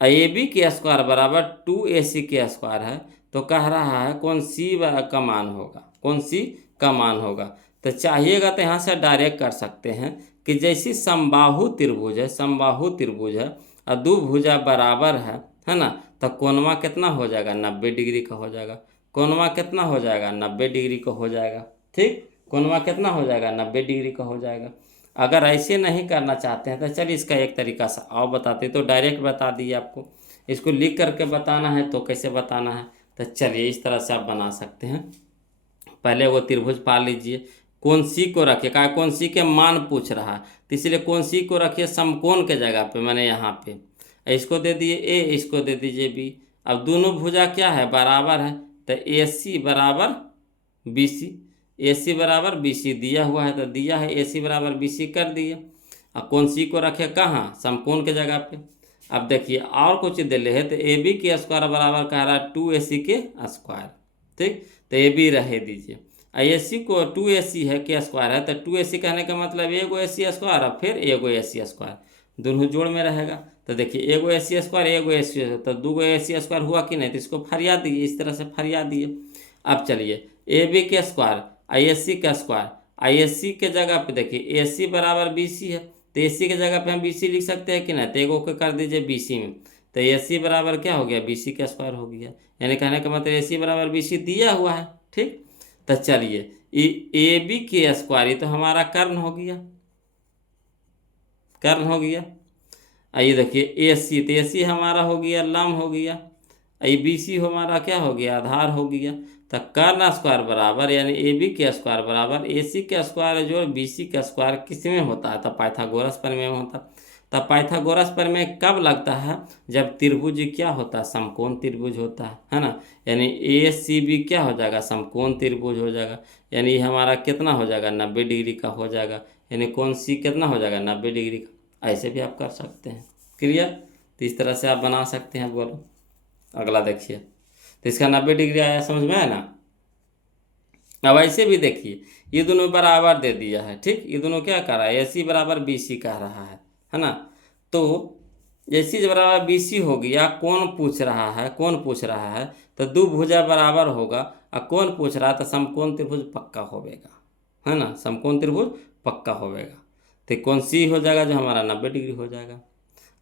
AB के स्क्वायर बराबर 2AC के स्क्वायर है, तो कह रहा है कौन C का मान होगा, कौन C का मान होगा। तो चाहिएगा तो यहाँ से डायरेक्ट कर सकते हैं कि जैसी समबाहु त्रिभुज है, समबाहु त्रिभुज है और दो भुजा बराबर है ना, तो कोणवा कितना हो जाएगा 90 डिग्री का हो जाएगा, कोणवा कितना हो जाएगा 90 डिग्री का हो जाएगा, ठीक। कोणवा कितना हो जाएगा 90 डिग्री का हो जाएगा। अगर ऐसे नहीं करना चाहते हैं तो चलिए इसका एक तरीका से और बताते, तो डायरेक्ट बता दिए आपको, इसको लिख करके बताना है तो कैसे बताना है, तो चलिए इस तरह से आप बना सकते हैं। पहले वो त्रिभुज पा लीजिए, कौन सी को रखिए, कहा कौन सी के मान पूछ रहा है, तो इसलिए कौन सी को रखिए समकोण के जगह पे, मैंने यहाँ पे इसको दे दिए A, इसको दे दीजिए B। अब दोनों भुजा क्या है बराबर है, तो AC बराबर BC, AC बराबर BC दिया हुआ है, तो दिया है AC बराबर BC कर दिए। अब कौन सी को रखे कहाँ समकोण के जगह पे। अब देखिए और कुछ दे ले है, तो AB के स्क्वायर बराबर कह रहा है 2AC के स्क्वायर, ठीक, तो AB रहे दीजिए। AC को 2AC है के स्क्वायर है, तो 2AC कहने का मतलब एगो AC स्क्वायर और फिर एगो AC स्क्वायर, दोनों जोड़ में रहेगा। तो देखिए एगो AC स्क्वायर एगो AC, तो 2 AC स्क्वायर हुआ कि नहीं, तो इसको फरिया दिए, इस तरह से फरिया दिए। अब चलिए AB के स्क्वायर ISC का स्क्वायर, ISC के जगह पे देखिए AC बराबर BC है, तो AC के जगह पे हम BC लिख सकते हैं कि नहीं, तो एगो को कर दीजिए BC में, तो AC बराबर क्या हो गया BC का स्क्वायर हो गया, यानी कहने का मतलब AC बराबर BC दिया हुआ है, ठीक। तो चलिए AB के स्क्वायर, ये तो हमारा कर्ण हो गया, कर्ण हो गया। आइए देखिए AC, तो AC हमारा हो गया लंब हो गया, आई BC हमारा क्या हो गया आधार हो गया। तो कर्ण स्क्वायर बराबर यानी AB के स्क्वायर बराबर AC के स्क्वायर जो BC का स्क्वायर किस में होता है, तो पाइथागोरस प्रमेय में होता है। तो पाइथागोरस प्रमेय कब लगता है, जब त्रिभुज क्या होता है समकोण त्रिभुज होता है ना, यानी ACB क्या हो जाएगा समकोण त्रिभुज हो जाएगा, यानी हमारा कितना हो जाएगा 90 डिग्री का हो जाएगा, यानी कौन सी कितना हो जाएगा 90 डिग्री का। ऐसे भी आप कर सकते हैं। क्लियर। तो इस तरह से आप बना सकते हैं। बोलो अगला देखिए, तो इसका 90 डिग्री आया, समझ में आया ना। अब ऐसे भी देखिए ये दोनों बराबर दे दिया है, ठीक, ये दोनों क्या कर रहा है AC बराबर BC कह रहा है ना। तो AC बराबर BC हो गया, कौन पूछ रहा है, कौन पूछ रहा है, तो दो भुजा बराबर होगा और कौन पूछ रहा है, तो समकोण त्रिभुज पक्का होगा, है ना, समकोण त्रिभुज पक्का होगा। तो कौन सी हो जाएगा जो हमारा 90 डिग्री हो जाएगा।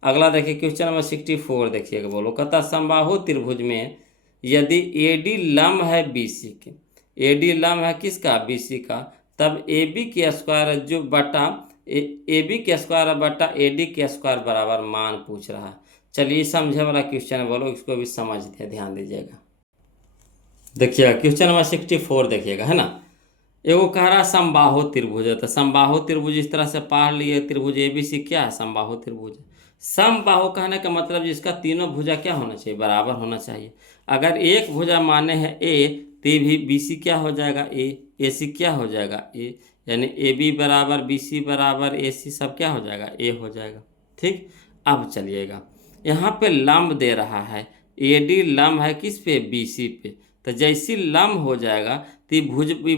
अगला देखिए क्वेश्चन नंबर 64 देखिएगा। बोलो कहता समबाहु त्रिभुज में यदि AD लंब है BC के, AD लंब है किसका BC का, तब AB के स्क्वायर जो बटा AB के स्क्वायर बटा AD के स्क्वायर बराबर मान पूछ रहा है। चलिए समझे वाला क्वेश्चन है, बोलो इसको भी समझते ध्यान दीजिएगा। देखिएगा क्वेश्चन नंबर 64 देखिएगा, है ना। एगो कह रहा है समबाहु त्रिभुज है, तो समबाहु त्रिभुज इस तरह से पढ़ लिए, त्रिभुज ABC क्या है समबाहु त्रिभुज है। समबाहु कहने का मतलब जिसका तीनों भुजा क्या होना चाहिए बराबर होना चाहिए। अगर एक भुजा माने है A, तो भी BC क्या हो जाएगा A, AC क्या हो जाएगा A, यानी AB बराबर BC बराबर AC सब क्या हो जाएगा A हो जाएगा, ठीक। अब चलिएगा यहाँ पे लंब दे रहा है, AD लंब है किस पे BC पे, तो जैसी लंब हो जाएगा तो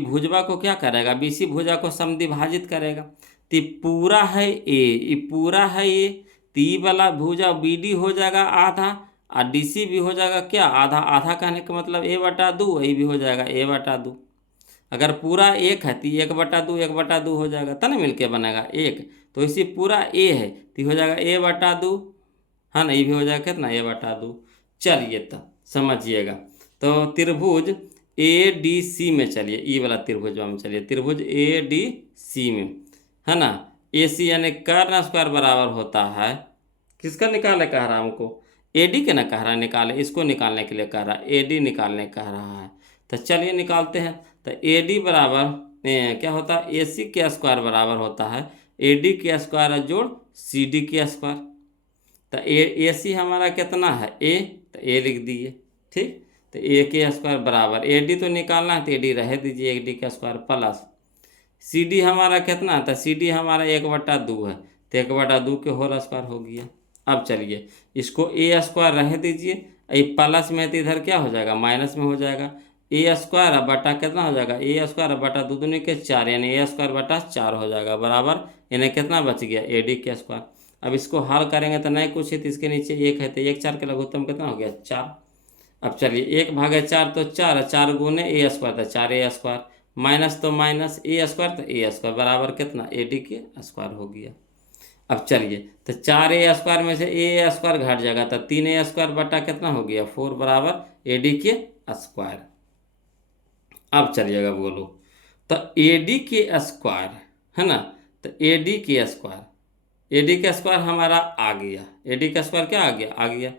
भुजवा को क्या करेगा BC भुजा को समद्विभाजित करेगा। तो पूरा है A, ये पूरा है A, तो वाला भुजा BD हो जाएगा आधा और डी सी भी हो जाएगा क्या, आधा आधा कहने का मतलब ए बटा दो, ये भी हो जाएगा ए बटा दो। अगर पूरा एक है तो एक बटा दो हो जाएगा, तब ना मिलके बनेगा एक। तो इसी पूरा ए है तो हो जाएगा ए बटा दो, है ना, ये भी हो जाएगा कितना ए बटा दो। चलिए तब समझिएगा। तो त्रिभुज ए डी सी में चलिए, ई वाला त्रिभुज में चलिए, त्रिभुज ए डी सी में, है ना, ए सी यानी कर्ण स्क्वायर बराबर होता है, किसका निकाले कह रहा है हमको, ए डी के ना कह रहा है निकाले, इसको निकालने के लिए कह रहा है, ए डी निकालने कह रहा है। तो चलिए निकालते हैं। तो ए डी बराबर क्या होता है, ए सी के स्क्वायर बराबर होता है ए डी के स्क्वायर जोड़ सी डी के स्क्वायर। तो ए सी हमारा कितना है ए, तो ए लिख दिए, ठीक। तो ए के स्क्वायर बराबर ए डी तो निकालना है तो ए डी रह दीजिए, ए डी का स्क्वायर प्लस सी डी हमारा कितना है, तो सी डी हमारा 1/2 है, तो 1/2 के होल स्क्वायर हो गया। अब चलिए इसको ए स्क्वायर रह दीजिए, ये प्लस में तो इधर क्या हो जाएगा माइनस में हो जाएगा, ए स्क्वायर बटा कितना हो जाएगा ए स्क्वायर बटा 2 दूनी के 4, यानी ए स्क्वायर बटा 4 हो जाएगा बराबर, यानी कितना बच गया ए डी के स्क्वायर। अब इसको हल करेंगे तो नहीं कुछ है, तो इसके नीचे एक है तो 1 4 के लघुत्तम कितना हो गया 4। अब चलिए 1/4 तो 4, 4 गुने ए स्क्वायर तो 4 ए स्क्वायर, माइनस तो माइनस ए स्क्वायर तो ए स्क्वायर बराबर कितना ए डी के स्क्वायर हो गया। अब चलिए तो 4 ए स्क्वायर में से ए स्क्वायर घट जाएगा तो 3 ए स्क्वायर बटा कितना हो गया 4 बराबर ए डी के स्क्वायर। अब चलिएगा बोलो, तो ए डी के स्क्वायर, है ना, तो ए डी के स्क्वायर, ए डी का स्क्वायर हमारा आ गया, ए डी का स्क्वायर क्या आ गया।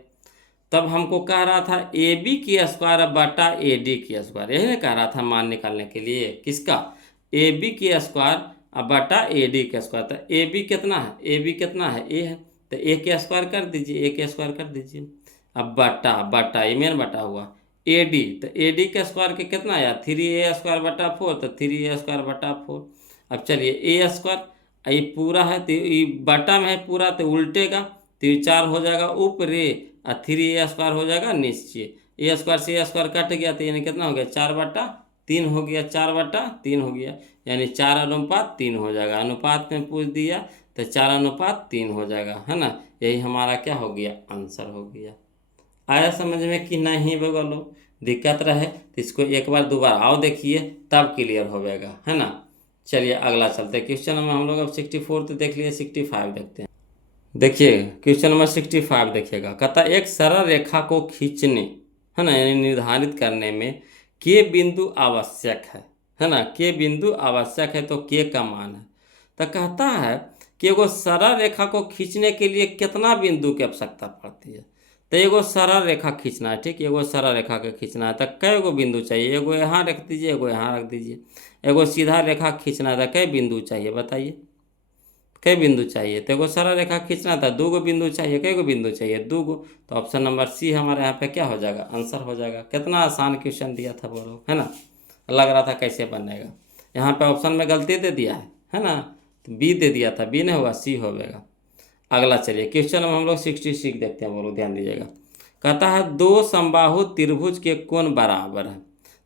तब हमको कह रहा था ए बी की स्क्वायर बटा ए डी की स्क्वायर, यही ना कह रहा था मान निकालने के लिए, किसका, ए बी की स्क्वायर बटा ए डी का स्क्वायर। तो ए बी कितना है, ए बी कितना है ए है, तो ए के स्क्वायर कर दीजिए, ए के स्क्वायर कर दीजिए। अब बटा बटा ये मेन बटा हुआ ए डी, तो ए डी का स्क्वायर के कितना आया 3a स्क्वायर बटा 4, तो 3a स्क्वायर बटा 4। अब चलिए ए स्क्वायर ये पूरा है तो ये बटा में है पूरा तो उल्टेगा, तो ये 4 हो जाएगा ऊपरे और 3a स्क्वायर हो जाएगा नीचे, ए स्क्वायर से ए स्क्वायर कट गया तो यानी कितना हो गया 4/3 हो गया, 4/3 हो गया, यानी 4:3 हो जाएगा। अनुपात में पूछ दिया तो 4:3 हो जाएगा, है ना, यही हमारा क्या हो गया आंसर हो गया। आया समझ में कि नहीं बगलो, दिक्कत रहे तो इसको एक बार दोबारा आओ देखिए तब क्लियर हो जाएगा, है ना। चलिए अगला चलते हैं क्वेश्चन नंबर, हम लोग अब 64 तो देख लिए, 65 देखते हैं। देखिए क्वेश्चन नंबर 65 देखिएगा, कहता एक सरल रेखा को खींचने, है ना, यानी निर्धारित करने में के बिंदु आवश्यक है ना, के बिंदु आवश्यक है, तो के का मान है। तो कहता है कि एगो सरल रेखा को खींचने के लिए कितना बिंदु की आवश्यकता पड़ती है। तो एगो सरल रेखा खींचना है, ठीक, एगो सरल रेखा के खींचना है तो कई गो बिंदु चाहिए, एगो यहाँ रख दीजिए, एगो यहाँ रख दीजिए। एगो सीधा रेखा खींचना था, कई बिंदु चाहिए बताइए, कई बिंदु चाहिए। तो एगो सरल रेखा खींचना था 2 गो बिंदु चाहिए, कई गो बिंदु चाहिए 2 गो। तो ऑप्शन नंबर सी हमारे यहाँ पे क्या हो जाएगा आंसर हो जाएगा। कितना आसान क्वेश्चन दिया था बोलो, है ना, लग रहा था कैसे बनेगा। यहाँ पे ऑप्शन में गलती दे दिया है ना, तो बी दे दिया था, बी नहीं होगा सी हो जाएगा। अगला चलिए क्वेश्चन में हम लोग 66 देखते हैं बोलो, ध्यान दीजिएगा। कहता है 2 समबाहु त्रिभुज के कोण बराबर है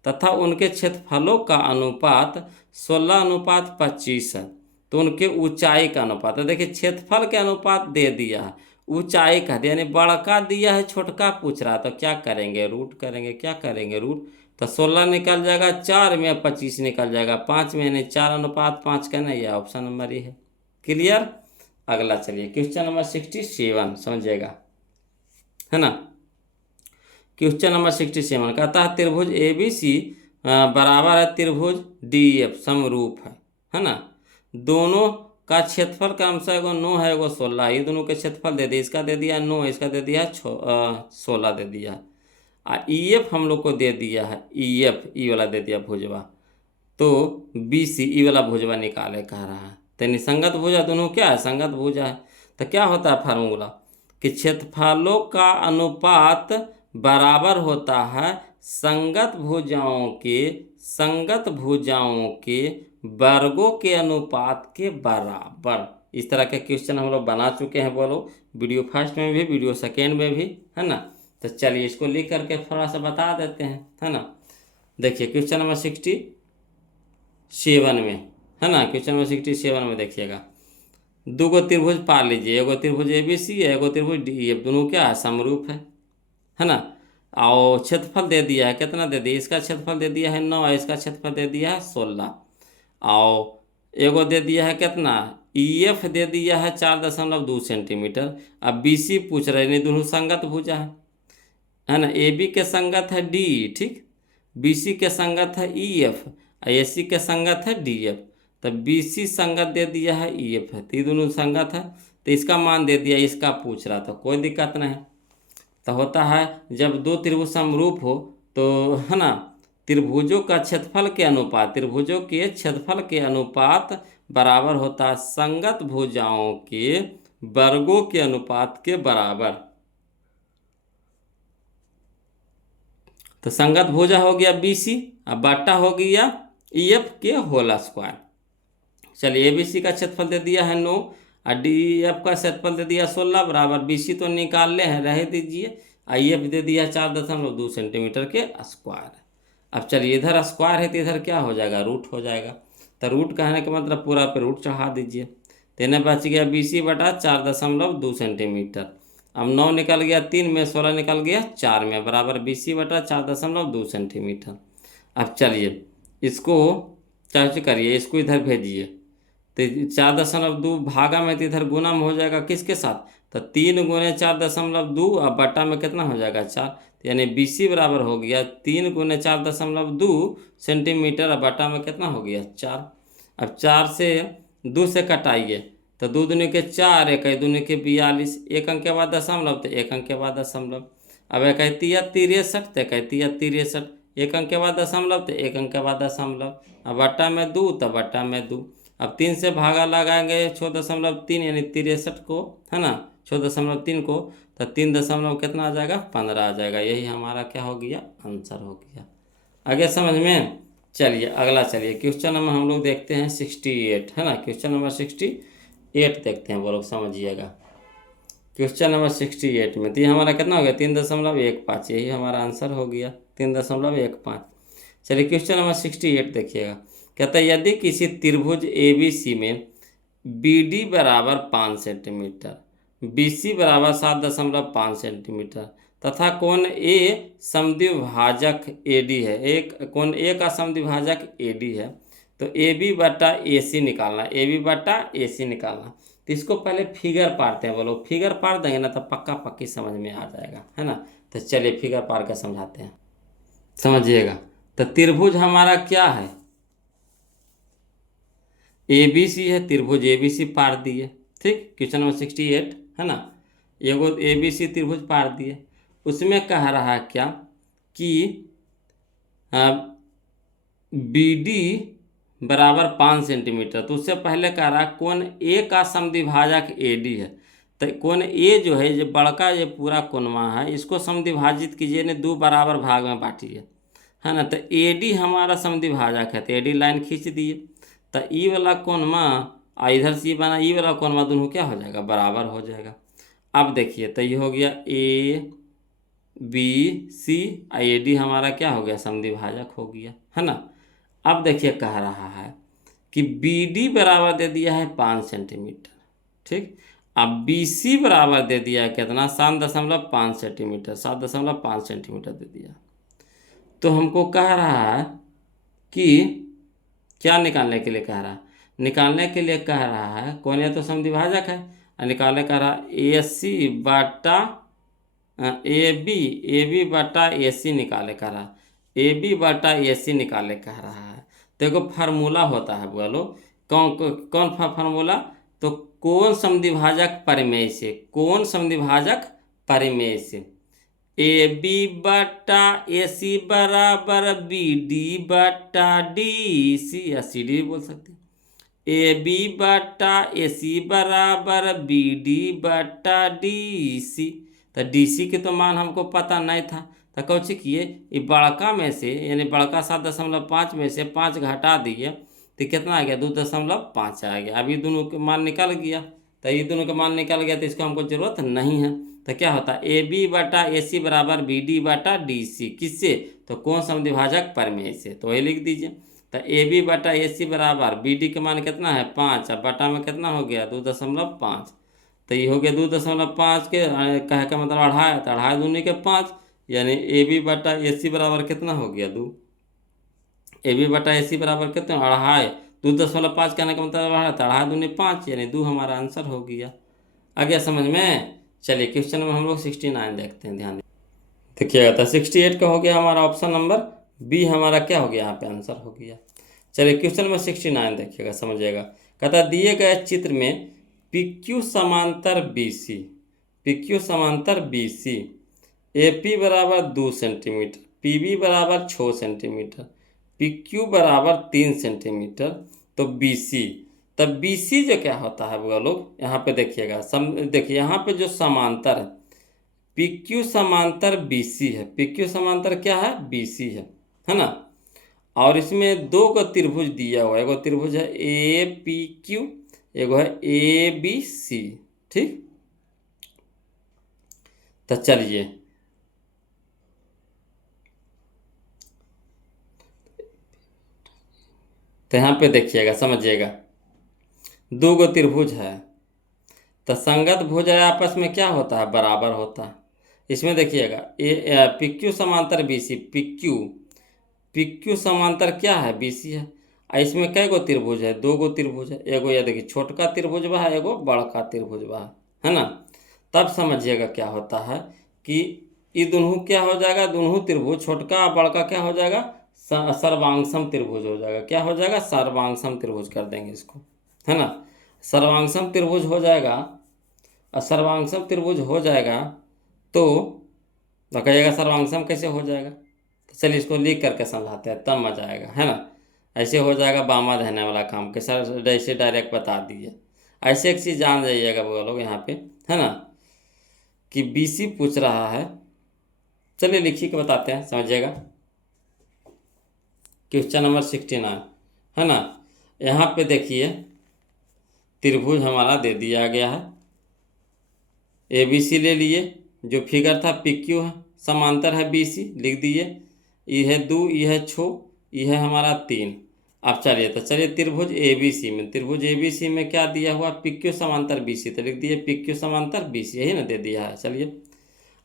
तथा उनके क्षेत्रफलों का अनुपात 16:25 है, तो उनके ऊंचाई का अनुपात, तो देखिए क्षेत्रफल के अनुपात दे दिया है, ऊंचाई का दिया, यानी बड़का दिया है छोटका पूछ रहा, तो क्या करेंगे रूट करेंगे, क्या करेंगे रूट। तो 16 निकल जाएगा 4 में, 25 निकल जाएगा 5 में, यानी 4:5 का नहीं, यह ऑप्शन नंबर ये है। क्लियर। अगला चलिए क्वेश्चन नंबर 67 समझिएगा, है ना। क्वेश्चन नंबर 67 कहता है त्रिभुज ए बी सी बराबर है त्रिभुज डी एफ समरूप है ना। दोनों का क्षेत्रफल का अंश एगो 9 है, एगो 16, ये दोनों के क्षेत्रफल दे दिया, इसका दे दिया 9, इसका दे दिया 16 दे दिया। ई एफ हम लोग को दे दिया है, ई एफ ई वाला दे दिया भुजवा, तो बी सी ई वाला भुजवा निकाले कह रहा है। तो निसंगत भुजा दोनों क्या है संगत भुजा है। तो क्या होता है फार्मूला कि क्षेत्रफलों का अनुपात बराबर होता है संगत भुजाओं के वर्गों के अनुपात के बराबर। इस तरह के क्वेश्चन हम लोग बना चुके हैं बोलो, वीडियो फर्स्ट में भी वीडियो सेकेंड में भी, है ना। तो चलिए इसको लिख करके थोड़ा सा बता देते हैं, है ना। देखिए क्वेश्चन नंबर 67 में, है ना, क्वेश्चन नंबर 67 में देखिएगा 2 गो त्रिभुज पा लीजिए, एगो त्रिभुज ए बी सी है, एगो त्रिभुज डी एफ, दोनों क्या है समरूप है। है ना। और क्षेत्रफल दे दिया है, कितना दे दिया, इसका क्षेत्रफल दे दिया है 9, इसका क्षेत्रफल दे दिया है 16। और एगो दे दिया है कितना, EF दे दिया है 4.2 सेंटीमीटर। अब BC पूछ रहे हैं, दोनों संगत भुजा है ना। AB के संगत है D, ठीक। BC के संगत है EF और AC के संगत है DF। तो BC संगत दे दिया है EF है, तो ये दोनों संगत है, तो इसका मान दे दिया, इसका पूछ रहा था, कोई दिक्कत नहीं। तो होता है जब दो त्रिभुज समरूप हो तो, है ना, त्रिभुजों का क्षेत्रफल के अनुपात, त्रिभुजों के क्षेत्रफल के अनुपात बराबर होता है संगत भुजाओं के वर्गों के अनुपात के बराबर। तो संगत भुजा हो गया BC, अब बाटा हो गया EF के होल स्क्वायर। चलिए ABC का क्षेत्रफल दे दिया है 9 और DF का क्षेत्रफल दे दिया 16 बराबर, BC तो निकाल ले हैं, रह दीजिए। IF दे दिया 4.2 सेंटीमीटर के स्क्वायर। अब चलिए इधर स्क्वायर है तो इधर क्या हो जाएगा, रूट हो जाएगा। तो रूट कहने का मतलब पूरा पे रूट चढ़ा दीजिए, तो इन्हें बच गया BC बटा 4.2 सेंटीमीटर। अब 9 निकल गया 3 में, 16 निकल गया 4 में, बराबर BC बटा 4.2 सेंटीमीटर। अब चलिए इसको चार्ज करिए, इसको इधर भेजिए, तो 4.2 भागा में तो इधर गुना में हो जाएगा किसके साथ, तो 3 गुने 4.2 और बटा में कितना हो जाएगा 4, तो यानी BC बराबर हो गया 3 गुने 4.2 सेंटीमीटर और बटा में कितना हो गया 4। अब 4 से 2 से कटाइए, तो 2 दूनी के 4, 1 दूनी के 42, 1 अंक के बाद दशमलव तो 1 अंक के बाद दशमलव। अब 1 63, तो 1 63, 1 अंक के बाद दशमलव तो 1 अंक के बाद दशमलव। अब बट्टा में 2 तो बट्टा में 2। अब 3 से भागा लगाएंगे 6.3 यानी 63 को, है ना, 6.3 को, तो 3 दशमलव कितना आ जाएगा 15 आ जाएगा। यही हमारा क्या हो गया, आंसर हो गया। आगे समझ में। चलिए अगला, चलिए क्वेश्चन नंबर हम लोग देखते हैं 68, है ना, क्वेश्चन नंबर 68 देखते हैं, वो लोग समझिएगा। क्वेश्चन नंबर 68 में तो ये हमारा कितना हो गया 3.15, यही हमारा आंसर हो गया 3.15। चलिए क्वेश्चन नंबर 68 देखिएगा। कहता है यदि किसी त्रिभुज ABC में BD बराबर 5 सेंटीमीटर, BC बराबर 7.5 सेंटीमीटर तथा कोण A समद्विभाजक AD है, एक कोण A का समद्विभाजक AD है, तो AB बटा AC निकालना, AB बटा AC निकालना। तो इसको पहले फिगर पारते हैं, बोलो फिगर पार देंगे ना तो पक्का पक्की समझ में आ जाएगा, है ना। तो चलिए फिगर पार कर समझाते हैं, समझिएगा। तो त्रिभुज हमारा क्या है, ABC है, त्रिभुज ABC पार दिए, ठीक। क्वेश्चन नंबर 68 है ना, एगो ABC त्रिभुज पार दिए। उसमें कह रहा है क्या कि BD बराबर 5 सेंटीमीटर, तो उससे पहले कह रहा है कोण A का समद्विभाजक AD है। तो कोण A जो है, जो बड़का ये पूरा कोणवा है, इसको समद्विभाजित कीजिए ने 2 बराबर भाग में बांटिए, है ना। तो AD हमारा समद्विभाजक है, तो AD लाइन खींच दिए, तो ई वाला कोणवा इधर से बना, ई वाला कोणवा दोनों क्या हो जाएगा, बराबर हो जाएगा। अब देखिए तो ये हो गया ABC और AD हमारा क्या हो गया, समद्विभाजक हो गया, है ना। अब देखिए कह रहा है कि BD बराबर दे दिया है 5 सेंटीमीटर, ठीक। अब BC बराबर दे दिया है कितना, 7.5 सेंटीमीटर, 7.5 सेंटीमीटर दे दिया। तो हमको कह रहा है कि क्या निकालने के लिए कह रहा है, निकालने के लिए कह रहा है कौन, या तो समद्विभाजक है, और निकालने कह रहा है AC बटा AB बटा AC निकाले कह रहा है, AB बटा AC निकाले कह रहा है। देखो फार्मूला होता है, बोलो कौन कौन फार्मूला, तो कौन समद्विभाजक परिमेय से, कौन समद्विभाजक परिमेय से AB बटा AC बराबर BD बटा DC, या CD भी बोल सकते हैं। AB बटा AC बराबर BD बटा DC, तो DC के तो मान हमको पता नहीं था, तो कौची किए, ये बड़का में से यानी बड़का 7.5 में से 5 घटा दिए, तो कितना आ गया 2.5 आ गया। अभी दोनों के मान निकल गया, तो ये दोनों का मान निकल गया, तो इसको हमको जरूरत नहीं है। तो क्या होता है AB बटा AC बराबर BD बटा DC, किससे, तो कौन समद्विभाजक परिमेय से, तो वही लिख दीजिए। तो AB बटा AC बराबर BD के मान कितना है 5, अब बटा में कितना हो गया 2.5, तो ये हो गया 2.5 के कहे का मतलब 2.5, तो 2.5 दूनी के 5, यानी ए बी बटा ए सी बराबर कितना हो गया 2। ए बी बटा ए सी बराबर कितना, 2.5। 2.5 कहने का मतलब 2.5, तो 2.5 दूनी 5, यानी 2 हमारा आंसर हो गया। आ गया समझ में। चलिए क्वेश्चन में हम लोग 69 देखते हैं, ध्यान देखिएगा। तो 68 का हो गया हमारा ऑप्शन नंबर बी, हमारा क्या हो गया यहाँ पे आंसर हो गया। चलिए क्वेश्चन में 69 देखिएगा, समझिएगा। कहता दिए गए चित्र में PQ समांतर BC, PQ समांतर BC, AP बराबर 2 सेंटीमीटर, PB बराबर 6 सेंटीमीटर, PQ बराबर 3 सेंटीमीटर, तो BC, तब BC जो क्या होता है वो लोग यहाँ पे देखिएगा। देखिए यहाँ पे जो समांतर है PQ समांतर BC है, PQ समांतर क्या है, BC है ना। और इसमें 2 को त्रिभुज दिया हुआ है, एगो त्रिभुज है APQ, एगो है ABC, ठीक। तो चलिए तो यहाँ पे देखिएगा, समझिएगा। 2 गो त्रिभुज है, तो संगत भुजा आपस में क्या होता है, बराबर होता है। इसमें देखिएगा PQ समांतर BC, PQ समांतर क्या है, BC है। आ इसमें कै गो त्रिभुज है, 2 गो त्रिभुज है। एगो ये देखिए छोटका त्रिभुज बा है, एगो बड़का त्रिभुज बा है ना। तब समझिएगा क्या होता है कि ये दोनों क्या हो जाएगा, दोनों त्रिभुज छोटका और बड़का क्या हो जाएगा, सर्वांगसम त्रिभुज हो जाएगा। क्या हो जाएगा, सर्वांगसम त्रिभुज कर देंगे इसको, है ना। सर्वांगसम त्रिभुज हो जाएगा, और सर्वांगसम त्रिभुज हो जाएगा तो कहिएगा सर्वांगसम कैसे हो जाएगा। तो चलिए इसको लिख करके समझाते हैं, तब मजा आएगा, है ना। ऐसे हो जाएगा बामा रहने वाला काम के सर, ऐसे डायरेक्ट बता दिए। ऐसे एक चीज़ जान जाइएगा वो लोग यहाँ पे, है ना, कि BC पूछ रहा है। चलिए लिखिए के बताते हैं, समझिएगा। क्वेश्चन नंबर 69 है ना। यहाँ पे देखिए त्रिभुज हमारा दे दिया गया है, ABC ले लिए, जो फिगर था PQ है, समांतर है BC, लिख दिए। ये है 2, ये है 6, ये है हमारा 3। अब चलिए तो चलिए त्रिभुज ABC में, त्रिभुज ABC में क्या दिया हुआ, PQ समांतर BC, तो लिख दिए PQ समांतर BC, यही ना दे दिया है। चलिए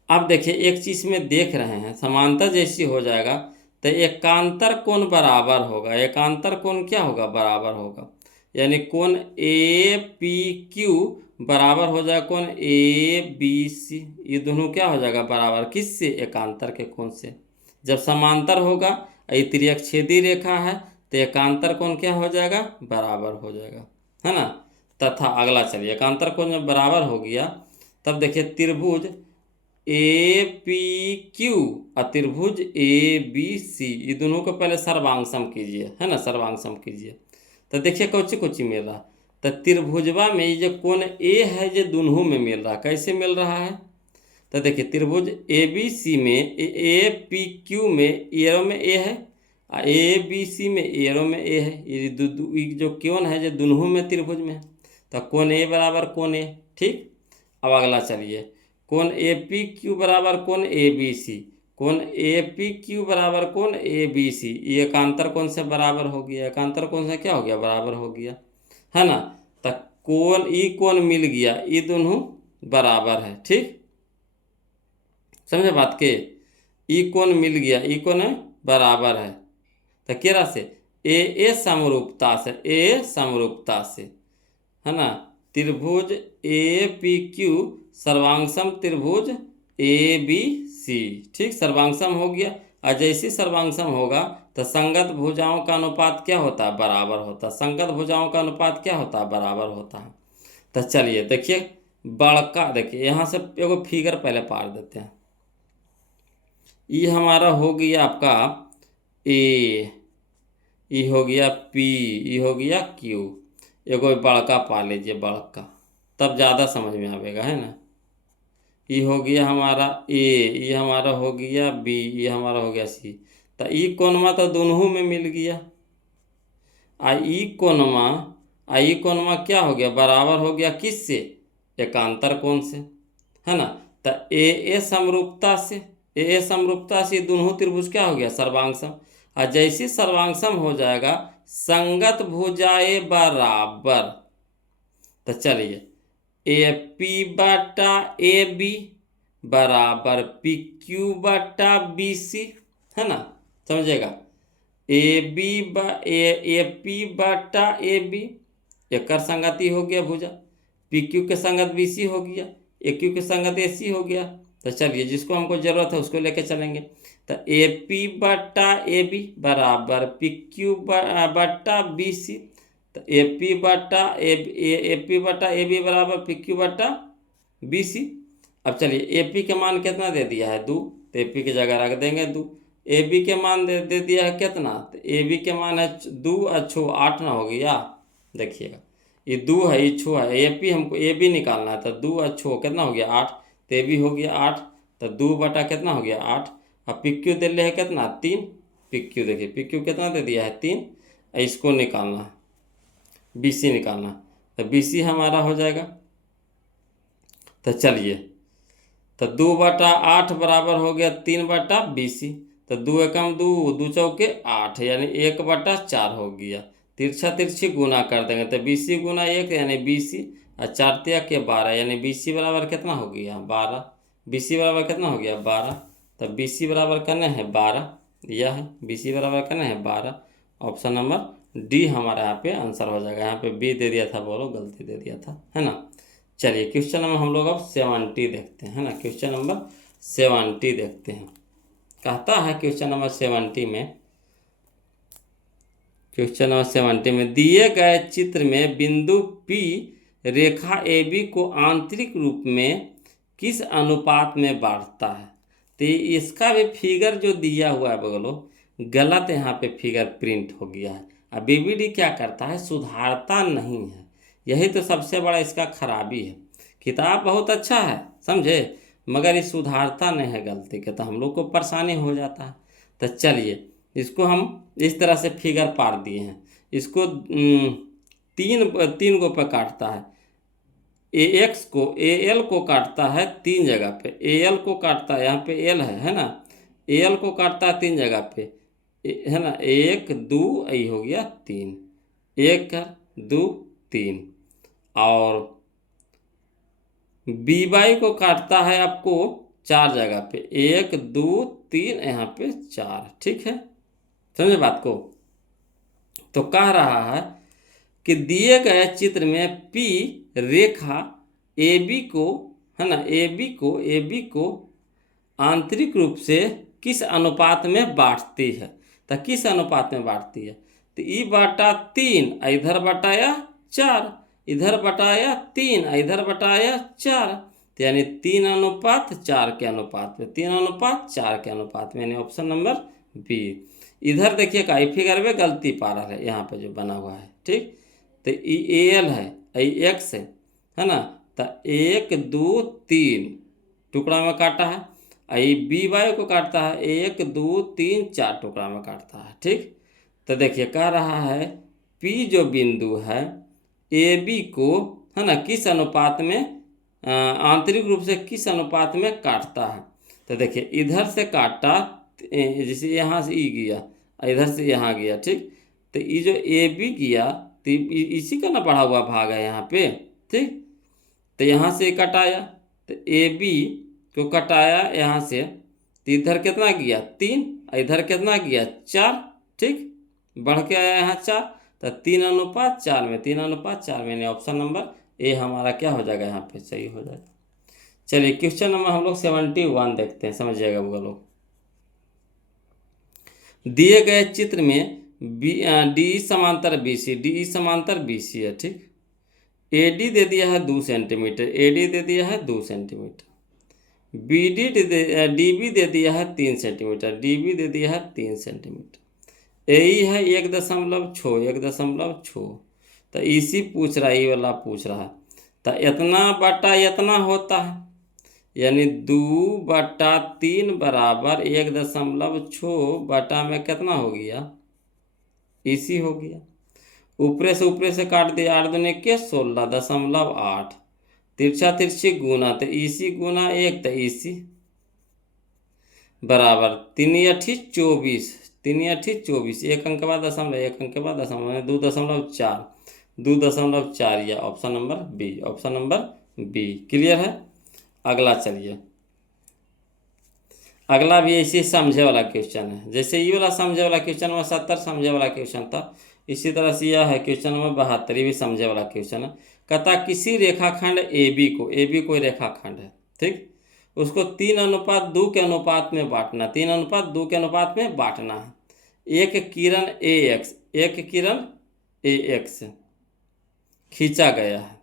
अब देखिए एक चीज़ में देख रहे हैं, समांतर जैसी हो जाएगा तो एकांतर कोण बराबर होगा। एकांतर कोण क्या होगा, बराबर होगा। यानी कोण APQ बराबर हो जाएगा कोण ABC, ये दोनों क्या हो जाएगा, बराबर किससे, एकांतर के कोण से। जब समांतर होगा, ये त्रिअक्षेदी रेखा है, तो एकांतर कोण क्या हो जाएगा, बराबर हो जाएगा, है ना। तथा अगला चलिए, एकांतर कोण जब बराबर हो गया तब देखिए त्रिभुज APQ और त्रिभुज ABC, ये दोनों को पहले सर्वांगसम कीजिए, है ना, सर्वांगसम कीजिए। तो देखिए कुछ कुछ मिल रहा, तो त्रिभुजवा में ये जो कोण A है ये दोनों में मिल रहा, कैसे मिल रहा है। तो देखिए त्रिभुज ABC में APQ में एरो में A है, और ABC में एरो में A है। ये जो कोण है ये दोनों में त्रिभुज में है, तो कोण A बराबर कोण A, ठीक। अब अगला चलिए, कोण APQ बराबर कोण ABC, कोण APQ बराबर कोण ABC, ये एकांतर कोण से बराबर हो गया। एकांतर कोण से क्या हो गया, बराबर हो गया, है ना। तो कोण ई कोण मिल गया, ये दोनों बराबर है, ठीक, समझे बात के। ई कोण मिल गया, ई कोण बराबर है, तो केरा से ए समरूपता से, ए समरूपता से, है ना। त्रिभुज APQ सर्वांगसम त्रिभुज ABC, ठीक, सर्वांगसम हो गया। और जैसे सर्वांगसम होगा तो संगत भुजाओं का अनुपात क्या होता है, बराबर होता है। संगत भुजाओं का अनुपात क्या होता है, बराबर होता है। तो चलिए देखिए बड़का, देखिए यहाँ से एगो फिगर पहले पार देते हैं। ये हमारा हो गया आपका A, ये हो गया P, ये हो गया Q, एगो बड़का पा लीजिए, बड़का, तब ज़्यादा समझ में आवेगा, है ना। ये हो गया हमारा A, ये हमारा हो गया B, ये हमारा हो गया C। तो ई कोणमा तो दोनों में मिल गया। ई कोणमा क्या हो गया, बराबर हो गया किससे, एकांतर कोण से, है ना। तो ए समरूपता से, ए समरूपता से दोनों त्रिभुज क्या हो गया, सर्वांगसम। और जैसे सर्वांगसम हो जाएगा संगत भुजाएं बराबर, तो चलिए AP बटा AB बराबर पी क्यू बटा बी सी, है ना, समझेगा। ए पी बटा ए बी, एक संगति हो गया भुजा, पी क्यू के संगत बी सी हो गया, ए क्यू के संगत ए सी हो गया। तो चलिए जिसको हमको जरूरत है उसको लेके चलेंगे। तो ए पी बटा ए बी बराबर पी क्यू बटा बी सी। तो ए पी बटा ए बी बराबर पी क्यू बटा बी सी। अब चलिए ए पी के मान कितना दे दिया है 2, तो ए पी की जगह रख देंगे 2। ए बी के मान दे दिया है कितना, तो ए बी के मान है 2 अच्छो 8 ना हो गया। देखिएगा ये 2 है, ये छो है, ए पी हमको ए बी निकालना है। तो 2 अच्छो कितना हो गया 8, तो ए बी हो गया 8। तो 2 बटा कितना हो गया 8। अब पी क्यू दे है कितना 3, पी क्यू देखिए पी क्यू कितना दे दिया है 3। इसको निकालना है, बी सी निकालना। तो बी सी हमारा हो जाएगा। तो चलिए, तो 2 बटा 8 बराबर हो गया 3 बटा बी सी। तो 2 एकम 2, 2 चौके 8, यानी 1 बटा 4 हो गया। तिरछा तिरछी गुना कर देंगे तो बी सी गुना 1 यानी बी सी, और 4 तिया के 12 यानी बी सी बराबर कितना हो गया 12। बी सी बराबर कितना हो गया 12। तो बी सी बराबर करना है 12, यह है बी सी बराबर करना है 12। ऑप्शन नंबर डी हमारा यहाँ पे आंसर हो जाएगा। यहाँ पे बी दे दिया था, बोलो गलती दे दिया था, है ना। चलिए क्वेश्चन नंबर हम लोग अब 70 देखते हैं, है ना। क्वेश्चन नंबर 70 देखते हैं। कहता है क्वेश्चन नंबर 70 में, क्वेश्चन नंबर 70 में दिए गए चित्र में बिंदु P रेखा AB को आंतरिक रूप में किस अनुपात में बांटता है। तो इसका भी फिगर जो दिया हुआ है बगलो, गलत यहाँ पे फिगर प्रिंट हो गया है। अब बीबीडी क्या करता है, सुधारता नहीं है। यही तो सबसे बड़ा इसका खराबी है। किताब बहुत अच्छा है समझे, मगर ये सुधारता नहीं है गलती के, तो हम लोग को परेशानी हो जाता है। तो चलिए इसको हम इस तरह से फिगर पार दिए हैं। इसको तीन गो पे काटता है। ए एक्स को ए एल को काटता है 3 जगह पे, ए एल को काटता है, यहाँ पे एल है ना, ए एल को काटता है 3 जगह पे, है ना, 1 2 यही हो गया 3, 1 2 3। और बी वाई को काटता है आपको 4 जगह पे, 1 2 3 यहाँ पे 4, ठीक है, समझे बात को। तो कह रहा है कि दिए गए चित्र में पी रेखा ए बी को, है ना, ए बी को आंतरिक रूप से किस अनुपात में बांटती है। तो किस अनुपात में बांटती है, तो ई बटा 3 इधर बटाया 4, इधर बटाया 3 इधर बटाया 4, तो यानी 3:4 के अनुपात में, 3:4 के अनुपात में, यानी ऑप्शन नंबर बी। इधर देखिए का फिगर में गलती पा रहा है, यहाँ पे जो बना हुआ है, ठीक। तो ए एल है, एक्स है ना, तो 1 2 3 टुकड़ा में काटा है। आई बी वाई को काटता है 1 2 3 4 टुकड़ा में काटता है, ठीक। तो देखिए कह रहा है पी जो बिंदु है ए बी को, है ना, किस अनुपात में आंतरिक रूप से किस अनुपात में काटता है। तो देखिए इधर से काटा, जैसे यहाँ से ई गया, इधर से यहाँ गया, ठीक। तो ये जो ए बी गया तो इसी का ना बढ़ा हुआ भाग है यहाँ पे, ठीक। तो यहाँ से कटाया, तो ए बी को कटाया यहाँ से, तो इधर कितना गया 3, इधर कितना गया 4, ठीक, बढ़ के आया यहाँ 4। तो 3:4 में, 3:4 में, ऑप्शन नंबर ए हमारा क्या हो जाएगा यहाँ पे सही हो जाएगा। चलिए क्वेश्चन नंबर हम लोग 71 देखते हैं, समझिएगा वो लोग। दिए गए चित्र में डी समांतर बी सी, डी समांतर बी सी है, ठीक। एडी दे दिया है 2 सेंटीमीटर, एडी दे दिया है 2 सेंटीमीटर, डीबी दे दिया है 3 सेंटीमीटर, डीबी दे दिया है 3 सेंटीमीटर, ए है 1.6, तो इसी पूछ रहा है, ये वाला पूछ रहा है। तो इतना बटा इतना होता है, यानी 2/3 बराबर 1.6 बटा में कितना हो गया, इसी हो गया। ऊपरे से काट दिया, 8 दूनी के 16.8, तिरछा तिरछी गुना, तो इसी गुना 1, तो इसी बराबर 3 × 24, 3 × 24, 1 अंक के बाद दशमलव, 1 अंक के बाद दशमलव, 2.4, 2.4, या option number B, option number B clear है। अगला चलिए अगला भी ऐसे समझे वाला क्वेश्चन है, जैसे ये वाला समझे वाला क्वेश्चन में 70 समझे वाला क्वेश्चन था, इसी तरह से यह है क्वेश्चन में 72 भी समझे वाला क्वेश्चन है। कहता किसी रेखाखंड ए बी कोई रेखाखंड है, ठीक, उसको 3:2 के अनुपात में बांटना, 3:2 के अनुपात में बांटना है। एक किरण ए एक्स खींचा गया है,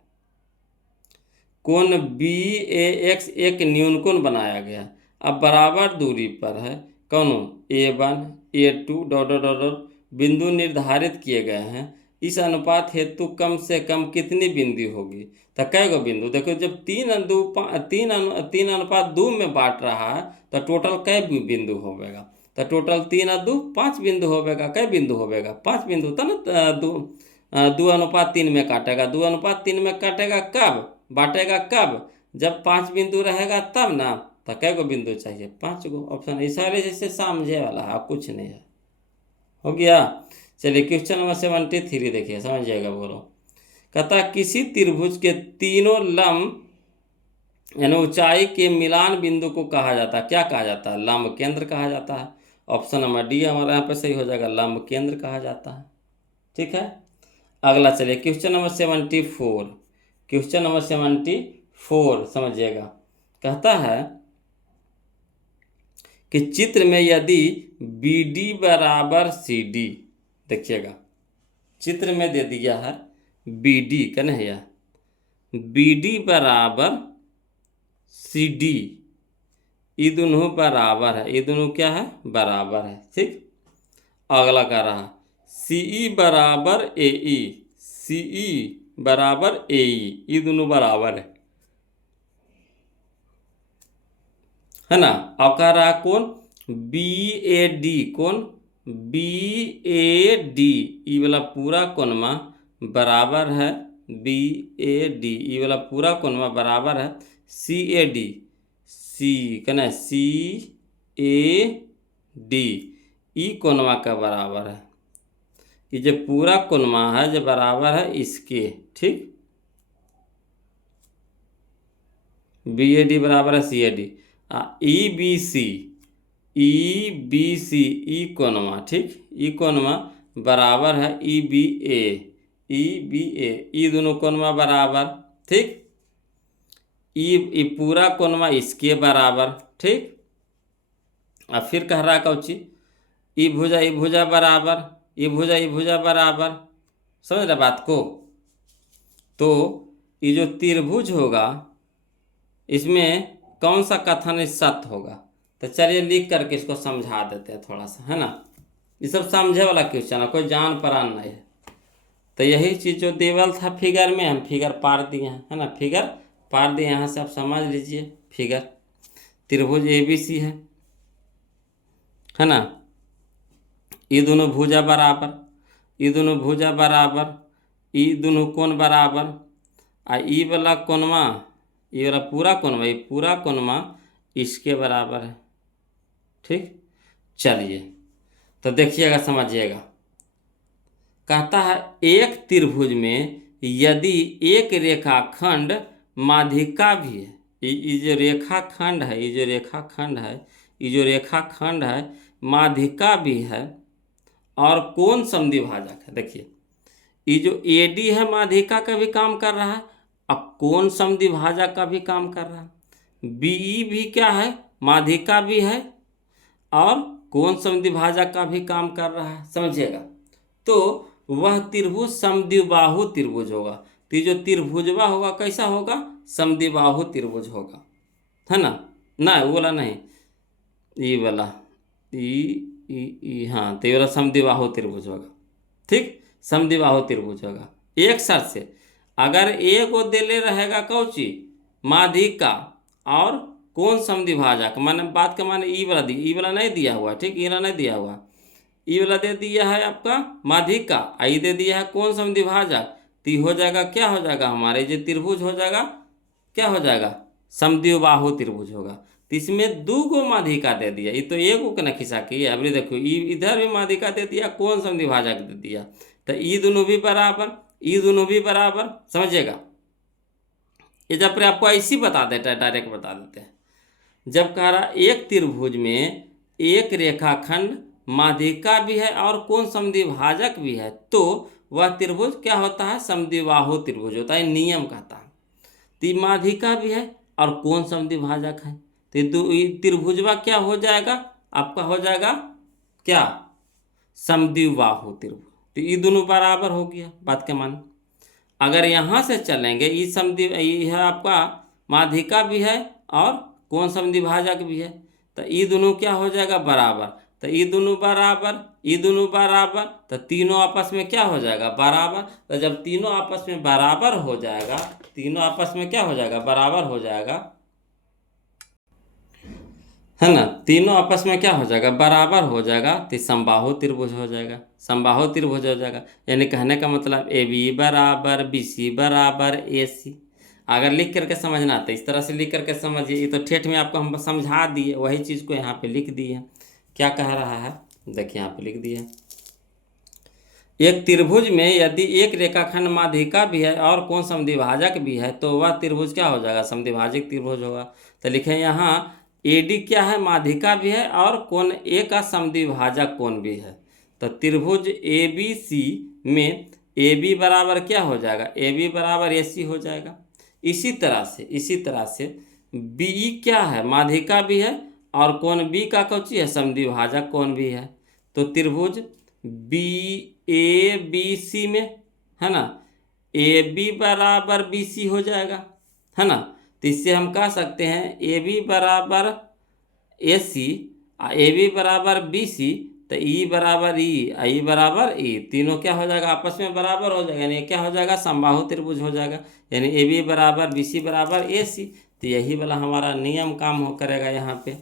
कोण बी ए एक्स एक न्यून कोण बनाया गया, अब बराबर दूरी पर है कौनो A1 A2 dot dot dot dot बिंदु निर्धारित किए गए हैं, इस अनुपात हेतु कम से कम कितनी बिंदु होगी। तो कै गो बिंदु, देखो जब 3:2 में बांट रहा है तो टोटल कै बिंदु होगा, तो टोटल 3:2 5 बिंदु होगा, कै बिंदु होगा 5 बिंदु, तो ना 2:3 में काटेगा, 2:3 में काटेगा कब, बांटेगा कब, जब 5 बिंदु रहेगा तब ना, तो कै गो बिंदु चाहिए 5 गो। ऑप्शन ऐसा जैसे समझे वाला है, कुछ नहीं है, हो गया। चलिए क्वेश्चन नंबर 73 देखिए, समझ जाएगा, बोलो। कहता किसी त्रिभुज के तीनों लंब यानी ऊंचाई के मिलान बिंदु को कहा जाता है, क्या कहा जाता है, लंब केंद्र कहा जाता है। ऑप्शन नंबर डी हमारा यहाँ पे सही हो जाएगा, लंब केंद्र कहा जाता है, ठीक है। अगला चलिए क्वेश्चन नंबर 74, क्वेश्चन नंबर 74 समझिएगा। कहता है कि चित्र में यदि BD बराबर CD, देखिएगा चित्र में दे दिया है BD का नहीं है, BD बराबर CD, ये दोनों बराबर है, ये दोनों क्या है, बराबर है, ठीक। अगला कह रहा CE बराबर AE, CE बराबर AE, ये दोनों बराबर है ना। अब कह रहा कौन BAD, कौन BAD, ये वाला पूरा कोणमा बराबर है BAD, ये वाला पूरा कोणमा बराबर है CAD, C कहना CAD, ई कोणमा का बराबर है, ये जो पूरा कोणमा है जो बराबर है इसके, ठीक। BAD बराबर है CAD, EBC ई कोणमा, ठीक, ई कोणमा बराबर है EBA, ई दोनों कोणमा बराबर, ठीक। ई पूरा कोणमा इसके बराबर, ठीक। अब फिर कह रहा कौची, ई भुजा बराबर, ई भुजा बराबर, समझ रहे बात को। तो ये जो त्रिभुज होगा इसमें कौन सा कथन सत्य होगा, तो चलिए लिख करके इसको समझा देते हैं थोड़ा सा, है ना। ये सब समझे वाला क्वेश्चन है, कोई जान परान नहीं है। तो यही चीज़ जो देवल था फिगर में, हम फिगर पार दिए हैं, है ना, फिगर पार दिए, यहाँ से आप समझ लीजिए। फिगर त्रिभुज ABC है ना, ये दोनों भुजा बराबर, ये दोनों भुजा बराबर, ये दोनों कोण बराबर, आ ई वाला कोणमा, ये वाला पूरा कोणमा, ये पूरा कोणमा इसके बराबर है, ठीक। चलिए तो देखिएगा, समझिएगा। कहता है एक त्रिभुज में यदि एक रेखाखंड माध्यिका भी है, ये जो रेखाखंड है, ये जो रेखाखंड है, ये जो रेखाखंड है माध्यिका भी है और कोण समद्विभाजक है। देखिए ये जो AD है माध्यिका का भी काम कर रहा है, अब कोण समद्विभाजक का भी काम कर रहा है, BE भी क्या है, माध्यिका भी है और कोण समद्विभाजक का भी काम कर रहा है, समझिएगा। तो वह त्रिभुज समद्विबाहु त्रिभुज होगा। तो जो त्रिभुजवा होगा कैसा होगा, समद्विबाहु त्रिभुज होगा, है ना। ना वो वाला नहीं, ये वाला हाँ, तो ये वाला समद्विबाहु त्रिभुज होगा, ठीक, समद्विबाहु त्रिभुज होगा। एक शर्त से, अगर एक को देले रहेगा कौची, माध्यिका और कोण समद्विभाजक, माने बात का माने ई वाला ई वाला नहीं दिया हुआ, ठीक, ई वाला नहीं दिया हुआ, ई वाला दे दिया है आपका माध्यिका, आई दे दिया है कोण समद्विभाजक, तो हो जाएगा, क्या हो जाएगा, हमारे जो त्रिभुज हो जाएगा, क्या हो जाएगा, समद्विबाहु त्रिभुज होगा। तो इसमें 2 गो माध्यिका दे दिया, ये तो एक को ना खिंचा की, अभी देखो इधर भी माध्यिका दे दिया, कोण समद्विभाजक दे दिया, तो ये दोनों भी बराबर, ये दोनों भी बराबर, समझिएगा। ये जब आपको ऐसी बता देता है, डायरेक्ट बता देते हैं, जब कह रहा एक त्रिभुज में एक रेखाखंड माध्यिका भी है और कोण समद्विभाजक भी है तो वह त्रिभुज क्या होता है, समद्विबाहु त्रिभुज होता है, नियम कहता है। तो माध्यिका भी है और कोण समद्विभाजक है तो त्रिभुजवा क्या हो जाएगा, आपका हो जाएगा क्या, समद्विबाहु त्रिभुज। तो ये दोनों बराबर हो गया, बात के मान। अगर यहाँ से चलेंगे ये यह आपका माध्यिका भी है और कोण समद्विभाजक भी है तो ये दोनों क्या हो जाएगा, बराबर। तो ये दोनों बराबर, ये दोनों बराबर, तो तीनों आपस में क्या हो जाएगा, बराबर। तो जब तीनों आपस में बराबर हो जाएगा, तीनों आपस में क्या हो जाएगा, बराबर हो जाएगा, है ना, तीनों आपस में क्या हो जाएगा, बराबर हो जाएगा तो समबाहु त्रिभुज हो जाएगा, समबाहु त्रिभुज हो जाएगा। यानी कहने का मतलब ए बी बराबर बी सी बराबर ए सी। अगर लिख करके समझना तो इस तरह से लिख करके समझिए, ये तो ठेठ में आपको हम समझा दिए, वही चीज़ को यहाँ पे लिख दिए। क्या कह रहा है, देखिए यहाँ पे लिख दिए, एक त्रिभुज में यदि एक रेखाखंड माध्यिका भी है और कोण समद्विभाजक भी है तो वह त्रिभुज क्या हो जाएगा, समद्विभाजक त्रिभुज होगा। तो लिखे यहाँ एडी क्या है, माध्यिका भी है और कोण ए का समद्विभाजक कोण भी है। तो त्रिभुज ए बी सी में ए बी बराबर क्या हो जाएगा, ए बी बराबर ए सी हो जाएगा। इसी तरह से बी क्या है, माध्यिका भी है और कोण बी का कौची है, समद्विभाजक कोण भी है। तो त्रिभुज बी ए बी सी में, है ना, ए बी बराबर बी सी हो जाएगा, है ना। तो इससे हम कह सकते हैं ए बी बराबर ए सी, ए बी बराबर बी सी, तो ई बराबर ई बराबर ई, तीनों क्या हो जाएगा, आपस में बराबर हो जाएगा, यानी क्या हो जाएगा, समबाहु त्रिभुज हो जाएगा। यानी ए बी बराबर बी सी बराबर ए सी। तो यही वाला हमारा नियम काम हो करेगा यहाँ पे,